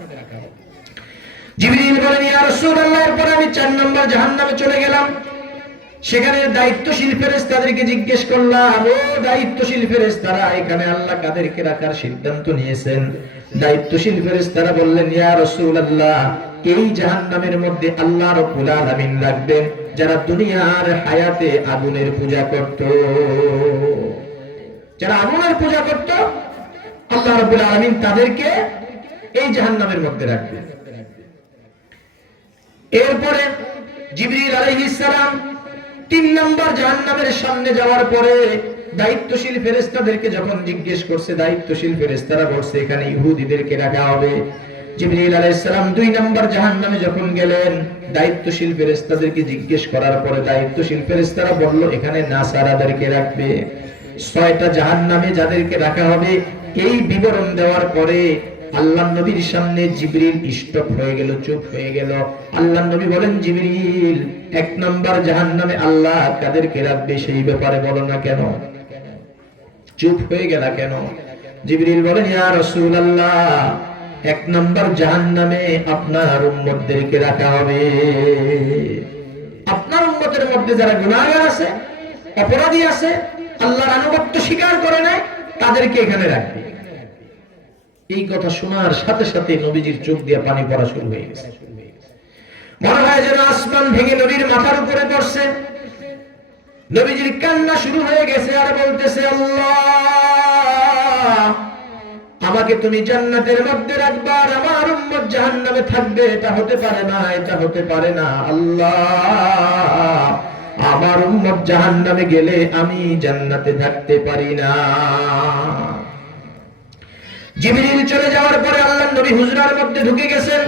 জিবরিল বলেন, ইয়া রাসূলুল্লাহ, এরপর আমি 4 নম্বর জাহান্নামে চলে গেলাম। সেখানে দায়িত্বশীল ফেরেশতাদেরকে জিজ্ঞেস করলাম, ও দায়িত্বশীল ফেরেশতারা, এখানে আল্লাহ কাদেরকে রাখার সিদ্ধান্ত নিয়েছেন? দায়িত্বশীল ফেরেশতারা বললেন, ইয়া রাসূলুল্লাহ, এই জাহান্নামের মধ্যে আল্লাহ রাব্বুল আলামিন রাখবেন যারা দুনিয়ার হায়াতে আগুনের পূজা করত। যারা আগুনের পূজা করত, আল্লাহ রাব্বুল আলামিন তাদেরকে এই জাহান্নামের মধ্যে রাখবেন। এরপরে জিবরিল আলাইহিস সালাম তিন নাম্বার জাহান্নামের সামনে যাওয়ার পরে দায়িত্বশীল ফেরেশতাদেরকে যখন জিজ্ঞেস করছে, দায়িত্বশীল ফেরেশতারা বলছে এখানে ইহুদিদেরকে রাখা হবে। জিবরিল আলাইহিস সালাম দুই নাম্বার জাহান্নামে যখন গেলেন, দায়িত্বশীল ফেরেশতাদেরকে জিজ্ঞেস করার পরে দায়িত্বশীল ফেরেশতারা বলল এখানে নাসারাদেরকে রাখবে। ছয়টা জাহান্নামে যাদেরকে রাখা হবে এই বিবরণ দেওয়ার পরে আল্লাহর নবীর সামনে জিবরিল স্টপ হয়ে গেল, চুপ হয়ে গেল। আল্লাহর নবী বলেন, জিবরিল এক নাম্বার জাহান্নামে আল্লাহ কাদেরকে রাখবে সেই ব্যাপারে বলো না কেন, চুপ হয়ে গেল কেন? জিবরিল বলেন, ইয়া রাসূলুল্লাহ এক নাম্বার জাহান্নামে আপনার উম্মতদেরকে রাখা হবে। আপনার উম্মতের মধ্যে যারা গুনাহগার আছে, অপরাধী আছে, আল্লাহর আনুগত্য স্বীকার করে নাই, তাদেরকে এখানে রাখবে। এই কথা শোনার সাথে সাথে নবীজির চোখ দিয়ে পানি পড়া শুরু হয়ে গেছে। মনে হয় যেন আসমান ভেঙে নবীর মাথার উপরে পড়ছে। নবীজির কান্না শুরু হয়ে গেছে আর বলতেছে, আল্লাহ আমাকে তুমি জান্নাতের মধ্যে রাখবা আর আমার উম্মত জাহান্নামে থাকবে, এটা হতে পারে না, এটা হতে পারে না। আল্লাহ আমার উম্মত জাহান্নামে গেলে আমি জান্নাতে থাকতে পারি না। জিবরিল চলে যাওয়ার পরে আল্লাহর নবী হুজরার মধ্যে ঢুকে গেছেন।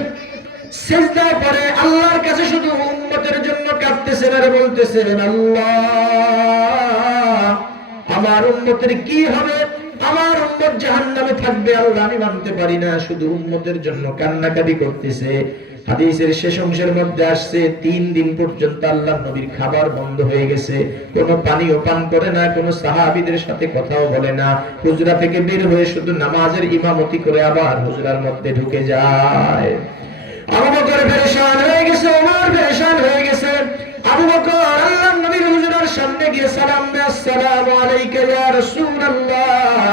সিজদায় পড়ে আল্লাহর কাছে শুধু উম্মতের জন্য কাঁদতেছেন আর বলতেছেন, আল্লাহ আমার উম্মতের কি হবে? আমার উম্মত জাহান্নামে থাকবে, আল্লাহ আমি মানতে পারি না। শুধু উম্মতের জন্য কান্নাকাটি করতেছে। হাদিসের শেষ অংশের মধ্যে আসছে 3 দিন পর্যন্ত আল্লাহর নবীর খাবার বন্ধ হয়ে গেছে, কোনো পানিও পান করে না, কোনো সাহাবীদের সাথে কথাও বলে না। হুজরা থেকে বের হয়ে শুধু নামাজের ইমামতি করে আবার হুজরার মধ্যে ঢুকে যায়। আবু বকর পেরেশান হয়ে গেছে, ওমর পেরেশান হয়ে গেছে। আবু বকর আল্লাহর নবীর হুজরার সামনে গিয়ে সালাম দেয়, আসসালামু আলাইকা ইয়া রাসূলুল্লাহ।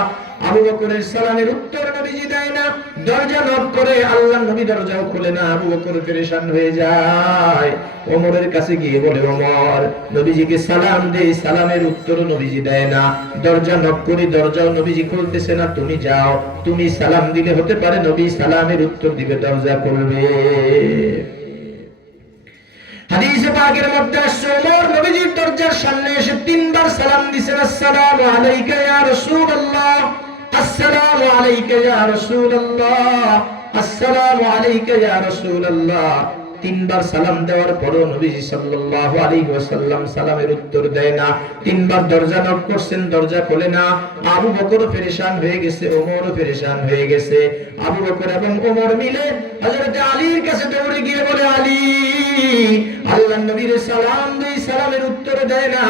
আবু বকরের সালামের উত্তর নবীজি দেয় না, দরজা নক করে আল্লাহর নবী দরজাও খুলে না। আবু বকর পেরেশান হয়ে যায়, ওমরের কাছে গিয়ে বলে, ওমর নবীজিকে সালাম দেই, সালামের উত্তরও নবীজি দেয় না। দরজা নক করি, দরজাও নবীজি খুলতেছে না। তুমি যাও, তুমি সালাম দিলে হতে পারে নবী সালামের উত্তর দিবে, দরজা খুলবে। হাদিসে পাকের মধ্যে আসছে, ওমর নবীজির দরজার সামনে এসে 3 বার সালাম দিয়েছেন, আসসালামু আলাইকা ইয়া রাসূলুল্লাহ, আসসালামু আলাইকা ইয়া রাসূলুল্লাহ, আসসালামু আলাইকা ইয়া রাসূলুল্লাহ। 3 বার সালাম দেওয়ার পরও নবীজি সাল্লাল্লাহু আলাইহি ওয়াসাল্লাম সালামের উত্তর দেয় না। 3 বার দরজা নক করছেন, দরজা খোলে না। আবু বকর পেরেশান হয়ে গেছে, ওমরও পেরেশান হয়ে গেছে। আবু বকর এবং ওমর মিলে হযরত আলীর কাছে দৌড়ে গিয়ে বলে, আলী আল্লাহর নবীর সালাম দেই, সালামের উত্তর দেয় না,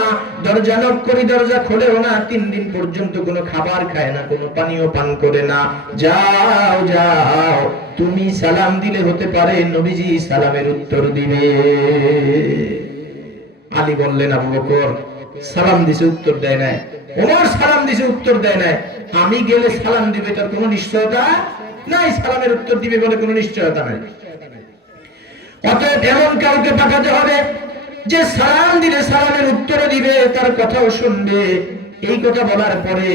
দরজা নক করি, দরজা খোলেও না। 3 দিন পর্যন্ত কোনো খাবার খায় না, কোনো পানিও পান করে না। যাও যাও, তুমি সালাম দিলে হতে পারে নবীজি সালামের উত্তর দিবে। আলী বললেন, আবু বকর সালাম দিছে উত্তর দেয় না, ওমর সালাম দিছে উত্তর দেয় না, আমি গেলে সালাম দিবে তার কোনো নিশ্চয়তা নাই, সালামের উত্তর দিবে বলে কোনো নিশ্চয়তা নাই। অতএব এমন কাউকে পাঠাতে হবে যে সালাম দিলে সালামের উত্তর দিবে, তার কথাও শুনবে। এই কথা বলার পরে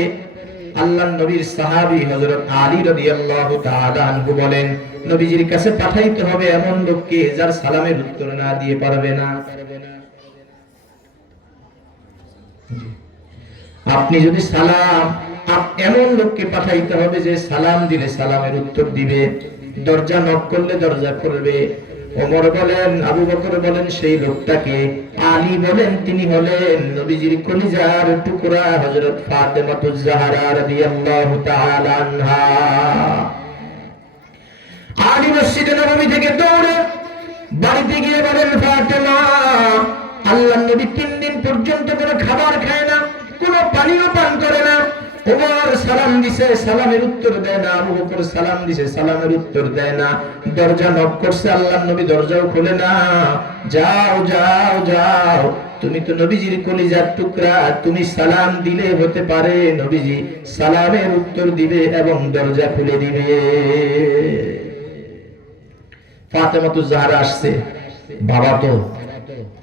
আল্লাহর নবীর সাহাবী হযরত আলী রাদিয়াল্লাহু তাআলা আনহু বলেন, নবীজির কাছে পাঠাইতে হবে এমন লোককে যার সালামের উত্তর না দিয়ে পারবে না। আপনি যদি সালাম, এমন লোককে পাঠাইতে হবে যে সালাম দিলে সালামের উত্তর দিবে, দরজা নক করলে দরজা খুলবে। ওমর বলেন, আবু বকর বলেন সেই লোকটাকে। আলী বলেন তিনি হলেন নবীজির কলিজার টুকরা হযরত ফাতেমাতুজ জাহরা রাদিয়াল্লাহু তাআলা আনহা। আলী মসজিদে নববী থেকে দৌড়ে বাড়িতে গিয়ে বলেন, ফাতেমা আল্লাহর নবী 3 দিন পর্যন্ত কোনো খাবার খায় না, কোনো পানিও পান করে না। ওমর সালাম দিছে, সালামের উত্তর দেয় না। আবু বকর সালাম দিছে, সালামের উত্তর দেয় না। দরজা নক করছে, আল্লাহর নবী দরজাও খুলে না। যাও যাও যাও, তুমি তো নবীজির কলিজার টুকরা, তুমি সালাম দিলে হতে পারে নবীজি সালামের উত্তর দিবে এবং দরজা খুলে দিবে। ফাতেমাতুজ জাহরা আসছে, বাবা তো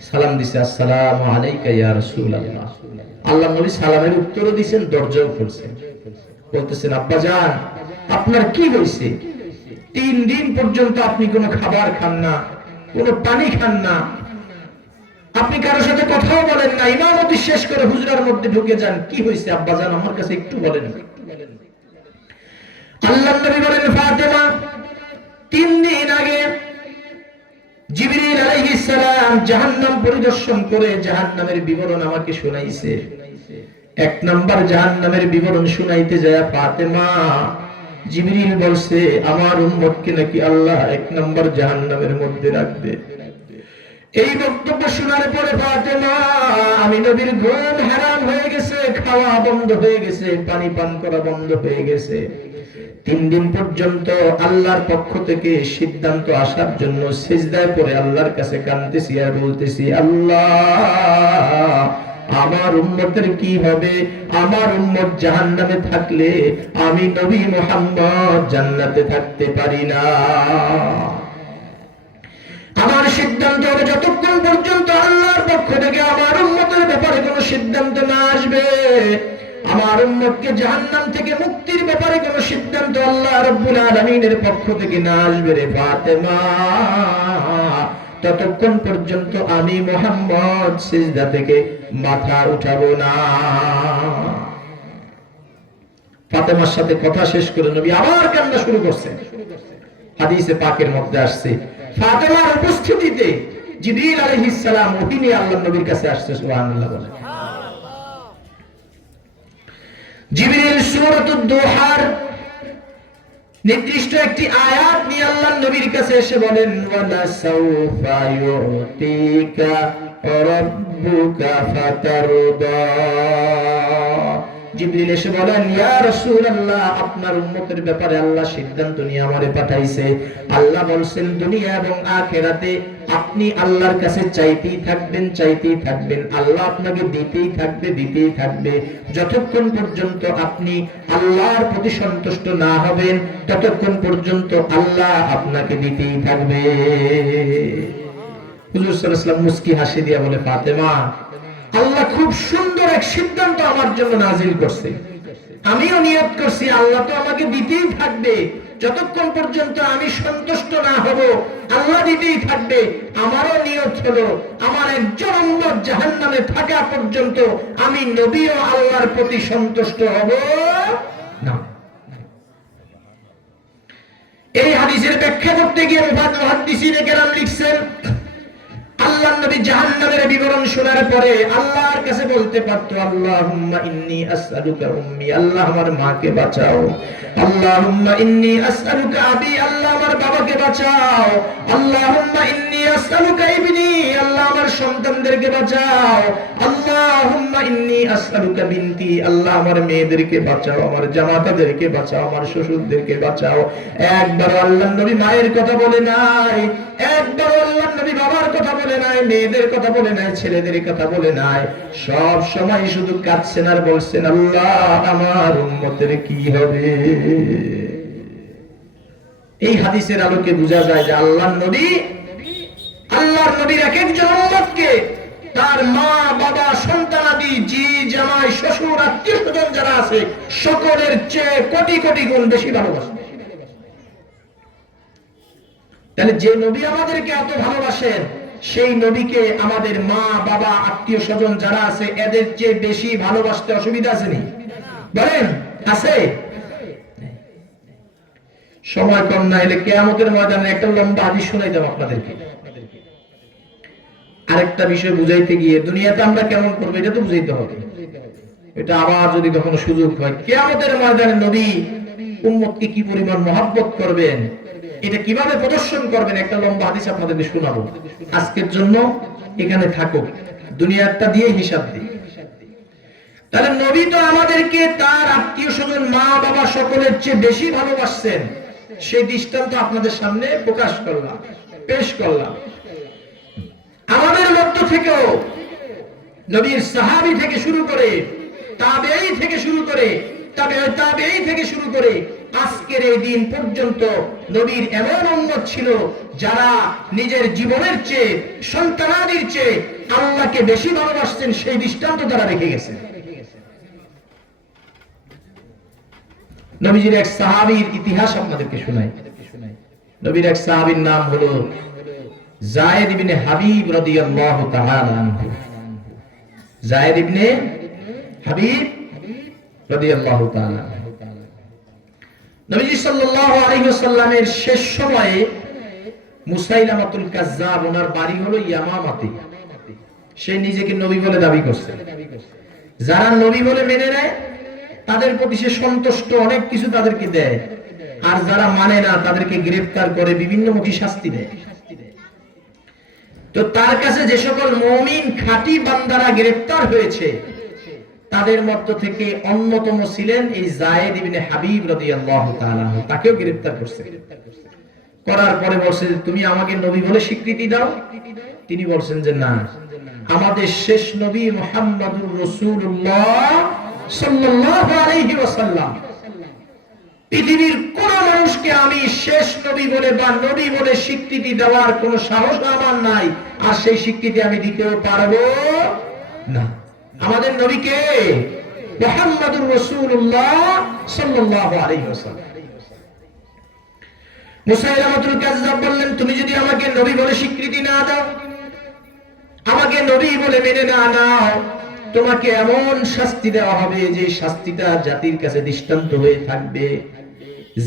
সালাম দিছে, আসসালামু আলাইকা ইয়া রাসূলুল্লাহ। আল্লাহর নবী সালামের উত্তরও দিবেন, দরজাও খুলছেন। বলতেছেন, আব্বা জান আপনার কি হইছে? 3 দিন পর্যন্ত আপনি কোনো খাবার খান না, কোনো পানি খান না, আপনি কারোর সাথে কথাও বলেন না, ইমামতি শেষ করে হুজরার মধ্যে ঢুকে যান। কি হয়েছে আব্বাজান, আমার কাছে একটু বলেন। আল্লাহর নবী বলেন, ফাতেমা 3 দিন আগে জিবরিল আলাইহিস সালাম জাহান্নাম পরিদর্শন করে জাহান্নামের বিবরণ আমাকে শোনাইছে। 1 নাম্বার জাহান্নামের বিবরণ শুনাইতে যায় ফাতেমা জিবরিল বলছে আমার উম্মতকে নাকি আল্লাহ 1 নাম্বার জাহান্নামের মধ্যে রাখবে। এই বক্তব্য শোনার পরে ফাতেমা, আমি নবীর ঘুম হারাম হয়ে গেছে, খাওয়া বন্ধ হয়ে গেছে, পানি পান করা বন্ধ হয়ে গেছে। 3 দিন পর্যন্ত আল্লাহর পক্ষ থেকে সিদ্ধান্ত আসার জন্য সিজদায় পড়ে আল্লাহর কাছে কাঁদতেছি আর বলতেছি, আল্লাহ আমার উম্মতের কি হবে? আমার উম্মত জাহান্নামে থাকলে আমি নবী মুহাম্মদ জান্নাতে থাকতে পারি না। আমার সিদ্ধান্ত হবে যতক্ষণ পর্যন্ত আল্লাহর পক্ষ থেকে আমার উম্মতের ব্যাপারে কোনো সিদ্ধান্ত না আসবে, আমার উম্মতকে জাহান্নাম থেকে মুক্তির ব্যাপারে কোনো সিদ্ধান্ত আল্লাহ রাব্বুল আলামিনের পক্ষ থেকে না আসবে রে ফাতেমা, ততক্ষণ পর্যন্ত আমি মুহাম্মদ সিজদা থেকে মাথা উঠাবো না। ফাতেমার সাথে কথা শেষ করে নবী আবার কান্না শুরু করছেন। হাদিসে পাকের মধ্যে আসছে ফাতেমার উপস্থিতিতে জিবরিল আলাইহিস সালাম ওহী নিয়ে আল্লাহর নবীর কাছে আসছে। সুবহানাল্লাহ বলে। জিবরিল সূরাতুদ দুহার নির্দিষ্ট একটি আয়াত নিয়ে আল্লাহর নবীর কাছে এসে বলেন, ওয়ালা সাউফা ইউতিকা রাব্বুকা ফাতারদা। জিবরিল এসে বলেন, ইয়া রাসূলুল্লাহ আপনার উম্মতের ব্যাপারে আল্লাহ সিদ্ধান্ত নিয়ে আমারে পাঠাইছে। আল্লাহ বলছেন দুনিয়া এবং আখিরাতে আপনি আল্লাহর কাছে চাইতেই থাকবেন, চাইতেই থাকবেন, আল্লাহ আপনাকে দিতেই থাকবে, দিতেই থাকবে। যতক্ষণ পর্যন্ত আপনি আল্লাহর প্রতি সন্তুষ্ট না হবেন ততক্ষণ পর্যন্ত আল্লাহ আপনাকে দিতেই থাকবে। হুজুর সাল্লাল্লাহু আলাইহি ওয়াসাল্লাম মুস্কি হাসি দিয়া বলে, ফাতেমা আল্লাহ খুব সুন্দর এক সিদ্ধান্ত আমার জন্য নাজিল করছে। আমিও নিয়ত করছি আল্লাহ তো আমাকে দিতেই থাকবে, যতক্ষণ পর্যন্ত আমি সন্তুষ্ট না হব আল্লাহ দিতেই থাকবে। আমারও নিয়ত হলো আমার একজন উম্মত জাহান্নামে থাকা পর্যন্ত আমি নবী ও আল্লাহর প্রতি সন্তুষ্ট হব না। এই হাদিসের ব্যাখ্যা করতে গিয়ে মুহাদ্দিসিনে কেরাম লিখছেন, আল্লাহর নবী জাহান্নামের বিবরণ শোনার পরে আল্লাহর কাছে বলতে পারতো, আল্লাহুম্মা ইন্নী আসআলুকা উম্মি, আল্লাহ আমার মাকে বাঁচাও। আল্লাহুম্মা ইন্নী আসআলুকা আবি, আল্লাহ আমার বাবাকে বাঁচাও। আল্লাহুম্মা ইন্নী আসআলুকা ইবনি, আল্লাহ আমার সন্তানদেরকে বাঁচাও। আল্লাহুম্মা ইন্নী আসআলুকা বিনতি, আল্লাহ আমার মেয়েদেরকে বাঁচাও, আমার জামাতাদেরকে বাঁচাও, আমার শ্বশুরদেরকে বাঁচাও। একবার আল্লাহর নবী মায়ের কথা বলে নাই, একবার আল্লাহর নবী বাবার কথা বলে নাই, মেয়েদের কথা বলে নাই, ছেলেদের কথা বলে নাই, সব সময় শুধু কাঁদছেন আর বলছেন, আল্লাহ আমার উম্মতের কি হবে। এই হাদিসের আলোকে বোঝা যায় যে আল্লাহর নবীর এক একজন উম্মতকে তার মা বাবা সন্তানাদি জি জামাই শ্বশুর আত্মীয় স্বজন যারা আছে সকলের চেয়ে কোটি কোটি গুণ বেশি ভালোবাসেন। তাহলে যে নবী আমাদেরকে এত ভালোবাসেন সেই নবীকে আমাদের মা বাবা আত্মীয় স্বজন যারা আছে এদের চেয়ে বেশি ভালোবাসতে অসুবিধা আছে নি? বলেন আছে? সময় কম না হলে কিয়ামতের ময়দানে একটা লম্বা হাদিস শোনাইতাম আপনাদেরকে। আরেকটা বিষয় বুঝাইতে গিয়ে দুনিয়াতে আমরা কেমন করবো এটা তো বুঝাইতে হবে। এটা আবার যদি কখনো সুযোগ হয়, কিয়ামতের ময়দানে নবী উম্মতকে কি পরিমাণ মহব্বত করবেন, এটা কিভাবে প্রদর্শন করবেন, একটা লম্বা হাদিস আপনাদেরকে শোনাবো। আজকের জন্য এখানে থাকুক, দুনিয়াটা দিয়ে হিসাব দিই। তাহলে নবী তো আমাদেরকে তার আত্মীয় স্বজন মা বাবা সকলের চেয়ে বেশি ভালোবাসছেন, সেই দৃষ্টান্ত আপনাদের সামনে প্রকাশ করলাম, পেশ করলাম। আমাদের মধ্য থেকেও নবীর সাহাবী থেকে শুরু করে তাবেঈ থেকে শুরু করে তাবেঈ থেকে শুরু করে আজকের এই দিন পর্যন্ত নবীর এমন উম্মত ছিল যারা নিজের জীবনের চেয়ে সন্তানাদির চেয়ে আল্লাহকে বেশি ভালোবাসতেন, সেই দৃষ্টান্ত তারা রেখে গেছে। নবীজির এক সাহাবীর ইতিহাস আপনাদেরকে শোনাই। নবীর এক সাহাবীর নাম হলো যায়েদ ইবনে হাবিব রাদিয়াল্লাহু তাআলা আনহু। যায়েদ ইবনে হাবিব রাদিয়াল্লাহু তাআলা আনহু। নবীজি সাল্লাল্লাহু আলাইহি ওয়াসাল্লামের শেষ সময়ে মুসাইলামাতুল কাজ্জাব, ওনার বাড়ি হলো ইয়ামামাতে। সে নিজেকে নবী বলে দাবি করছে। যারা নবী বলে মেনে নেয় তাদের প্রতি সে সন্তুষ্ট, অনেক কিছু তাদেরকে দেয়। আর যারা মানে না তাদেরকে গ্রেফতার করে বিভিন্নমুখী শাস্তি দেয়। তো তার কাছে যে সকল মুমিন খাঁটি বান্দারা গ্রেফতার হয়েছে তাদের মধ্য থেকে অন্যতম ছিলেন এই যায়েদ ইবনে হাবিব রাদিয়াল্লাহু তাআলা। তাকেও গ্রেফতার করছে। করার পরে বলছে, তুমি আমাকে নবী বলে স্বীকৃতি দাও। তিনি বলছেন যে না, আমাদের শেষ নবী মুহাম্মদুর রাসূলুল্লাহ সাল্লাল্লাহু আলাইহি ওয়াসাল্লাম, পৃথিবীর কোন মানুষকে আমি শেষ নবী বলে বা নবী বলে স্বীকৃতি দেওয়ার কোন সাহস আমার নাই, আর সেই স্বীকৃতি আমি দিতেও পারবো না। আমাদের নবীকে মুহাম্মদুর রাসূলুল্লাহ সাল্লাল্লাহু আলাইহি ওয়াসাল্লাম। মুসাইলামাতুল কাজ্জাব বললেন, তুমি যদি আমাকে নবী বলে স্বীকৃতি না দাও, আমাকে নবী বলে মেনে না নাও, তোমাকে এমন শাস্তি দেওয়া হবে যে শাস্তিটা জাতির কাছে দৃষ্টান্ত হয়ে থাকবে।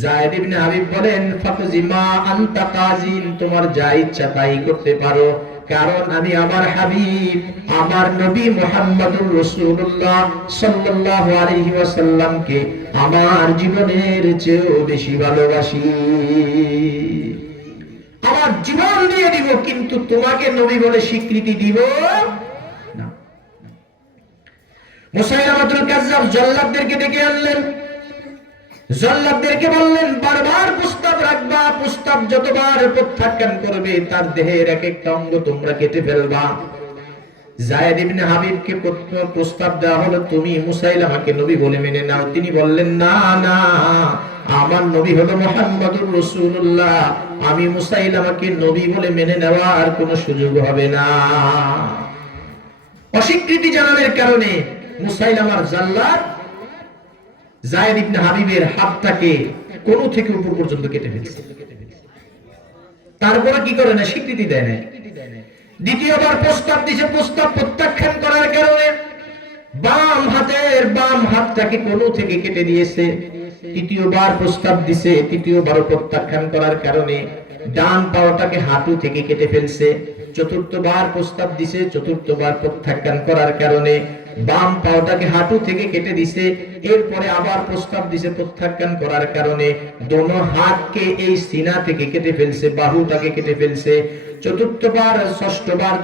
যায়েদ ইবনে হাবিব বলেন, ফাকজিমা আনতা কাজিন, তোমার যা ইচ্ছা তাই করতে পারো, কারণ আমি আমার হাবিব, আমার নবী মুহাম্মদুর রাসূলুল্লাহ সাল্লাল্লাহু আলাইহি ওয়াসাল্লামকে আমার জীবনের চেয়েও বেশি ভালোবাসি। আমার জীবন দিয়ে দিব, কিন্তু তোমাকে নবী বলে স্বীকৃতি দিব না। মুসাইলামাতুল কাজ্জাব জল্লাদদেরকে ডেকে আনলেন। জল্লাদদেরকে বললেন, বারবার প্রস্তাব রাখবা, প্রস্তাব যতবার প্রত্যাখ্যান করবে তার দেহের এক একটা অঙ্গ তোমরা কেটে ফেলবা। যায়েদ ইবনে হাবিবকে প্রস্তাব দেওয়া হলো, তুমি মুসাইলামাকে নবী বলে মেনে নাও। তিনি বললেন, না না, আমার নবী হলো মুহাম্মদুর রাসূলুল্লাহ, আমি মুসাইলামাকে নবী বলে মেনে নেওয়ার কোনো সুযোগ হবে না। অস্বীকৃতি জানানোর কারণে মুসাইলামার জাল্লাদ যায়েদ ইবনে হাবিবের হাতটাকে কোন থেকে উপর পর্যন্ত কেটে ফেলছে। তারপরে কি করে না, স্বীকৃতি দেয় না। দ্বিতীয়বার প্রস্তাব দিয়েছে, প্রস্তাব প্রত্যাখ্যান করার কারণে বাম হাতটাকে কোন থেকে কেটে দিয়েছে। তৃতীয়বার প্রস্তাব দিছে, তৃতীয়বার প্রত্যাখ্যান করার কারণে ডান পাওটাকে হাঁটু থেকে কেটে ফেলছে। চতুর্থবার প্রস্তাব দিছে, চতুর্থবার প্রত্যাখ্যান করার কারণে বাম পাওটাকে হাঁটু থেকে কেটে দিছে। এরপরে আবার প্রস্তাব দিছে, প্রত্যাখ্যান করার কারণে দোনো হাতকে এই সিনা থেকে কেটে ফেলছে, বাহুটাকে কেটে ফেলছে। চতুর্থবার ষষ্ঠবার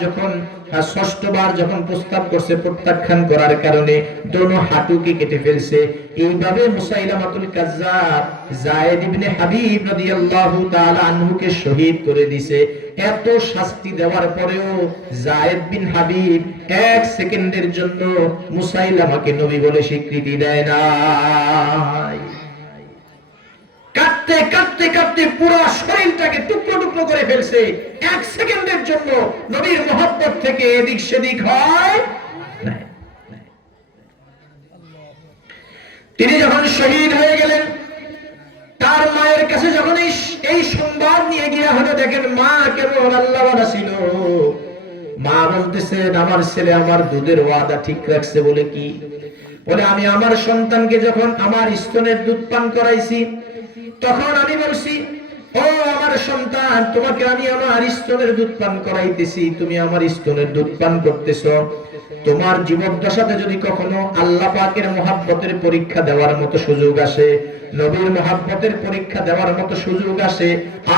যখন প্রস্তাব করছে, প্রত্যাখ্যান করার কারণে দোনো হাঁটুকে কেটে ফেলছে। এইভাবে মুসাইলামাতুল কাজ্জাব যায়েদ ইবনে হাবিব রাদিয়াল্লাহু তাআলা আনহুকে শহীদ করে দিয়েছে। এত শাস্তি দেওয়ার পরেও যায়েদ বিন হাবিব এক সেকেন্ডের জন্য মুসাইলামাকে নবী বলে স্বীকৃতি দেয় নাই। কাঁদতে কাঁদতে কাঁদতে পুরো শরীরটাকে টুকরো টুকরো করে ফেলছে। এক সেকেন্ডের জন্য নবীর মহব্বত থেকে এদিক সেদিক হয় না। তিনি যখন শহীদ হয়ে গেলেন, তার মায়ের কাছে যখন এই সংবাদ নিয়ে গিয়া হলো, দেখেন মা কেমন আল্লাহওয়ালা ছিল। মা বলতেছেন, আমার ছেলে আমার দুধের ওয়াদা ঠিক রাখছে। বলে কি? বলে, আমি আমার সন্তানকে যখন আমার স্তনের দুধ পান করাইছি, তখন আমি বলছি, ও আমার সন্তান, তোমাকে আমি আমার স্তনের দুধ পান করাইতেছি, তুমি আমার স্তনের দুধ পান করতেছো। তোমার জীবদ্দশাতে যদি কখনো আল্লাহ পাকের মহব্বতের পরীক্ষা দেওয়ার মতো সুযোগ আসে, নবীর মহব্বতের পরীক্ষা দেওয়ার মতো সুযোগ আসে,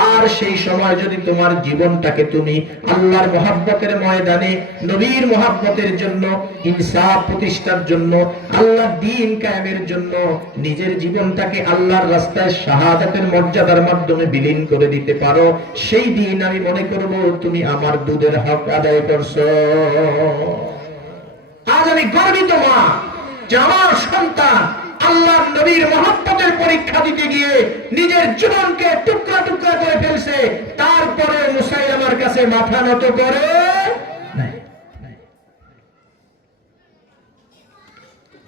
আর সেই সময় যদি তোমার জীবনটাকে তুমি আল্লাহর মহব্বতের ময়দানে নবীর মহব্বতের জন্য, ইনসাফ প্রতিষ্ঠার জন্য, আল্লাহর দ্বীন কায়েমের জন্য নিজের জীবনটাকে আল্লাহর রাস্তায় শাহাদাতের মর্যাদার মাধ্যমে বিলীন করে দিতে পারো, সেই দিন আমি মনে করব তুমি আমার দুধের হক আদায় করছো। আজ আমি গর্বিত মা যে আমার সন্তান আল্লাহর নবীর মহব্বতের পরীক্ষা দিতে গিয়ে নিজের জীবনকে টুকরা টুকরা করে ফেলছে, তারপরে মুসাইলামার কাছে মাথা নত করে নাই।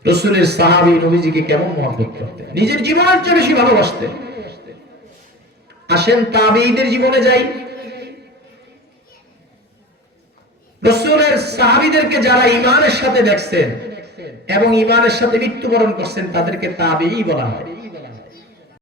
রাসূলের সাহাবী নবীজিকে কেমন মহব্বত করতেন, নিজের জীবনের চেয়ে বেশি ভালোবাসতেন। আসেন তাবেঈদের জীবনে যাই। রাসূলের সাহাবীদেরকে যারা ঈমানের সাথে দেখছেন এবং ঈমানের সাথে মৃত্যুবরণ করছেন তাদেরকে তাবেঈ বলা হয়।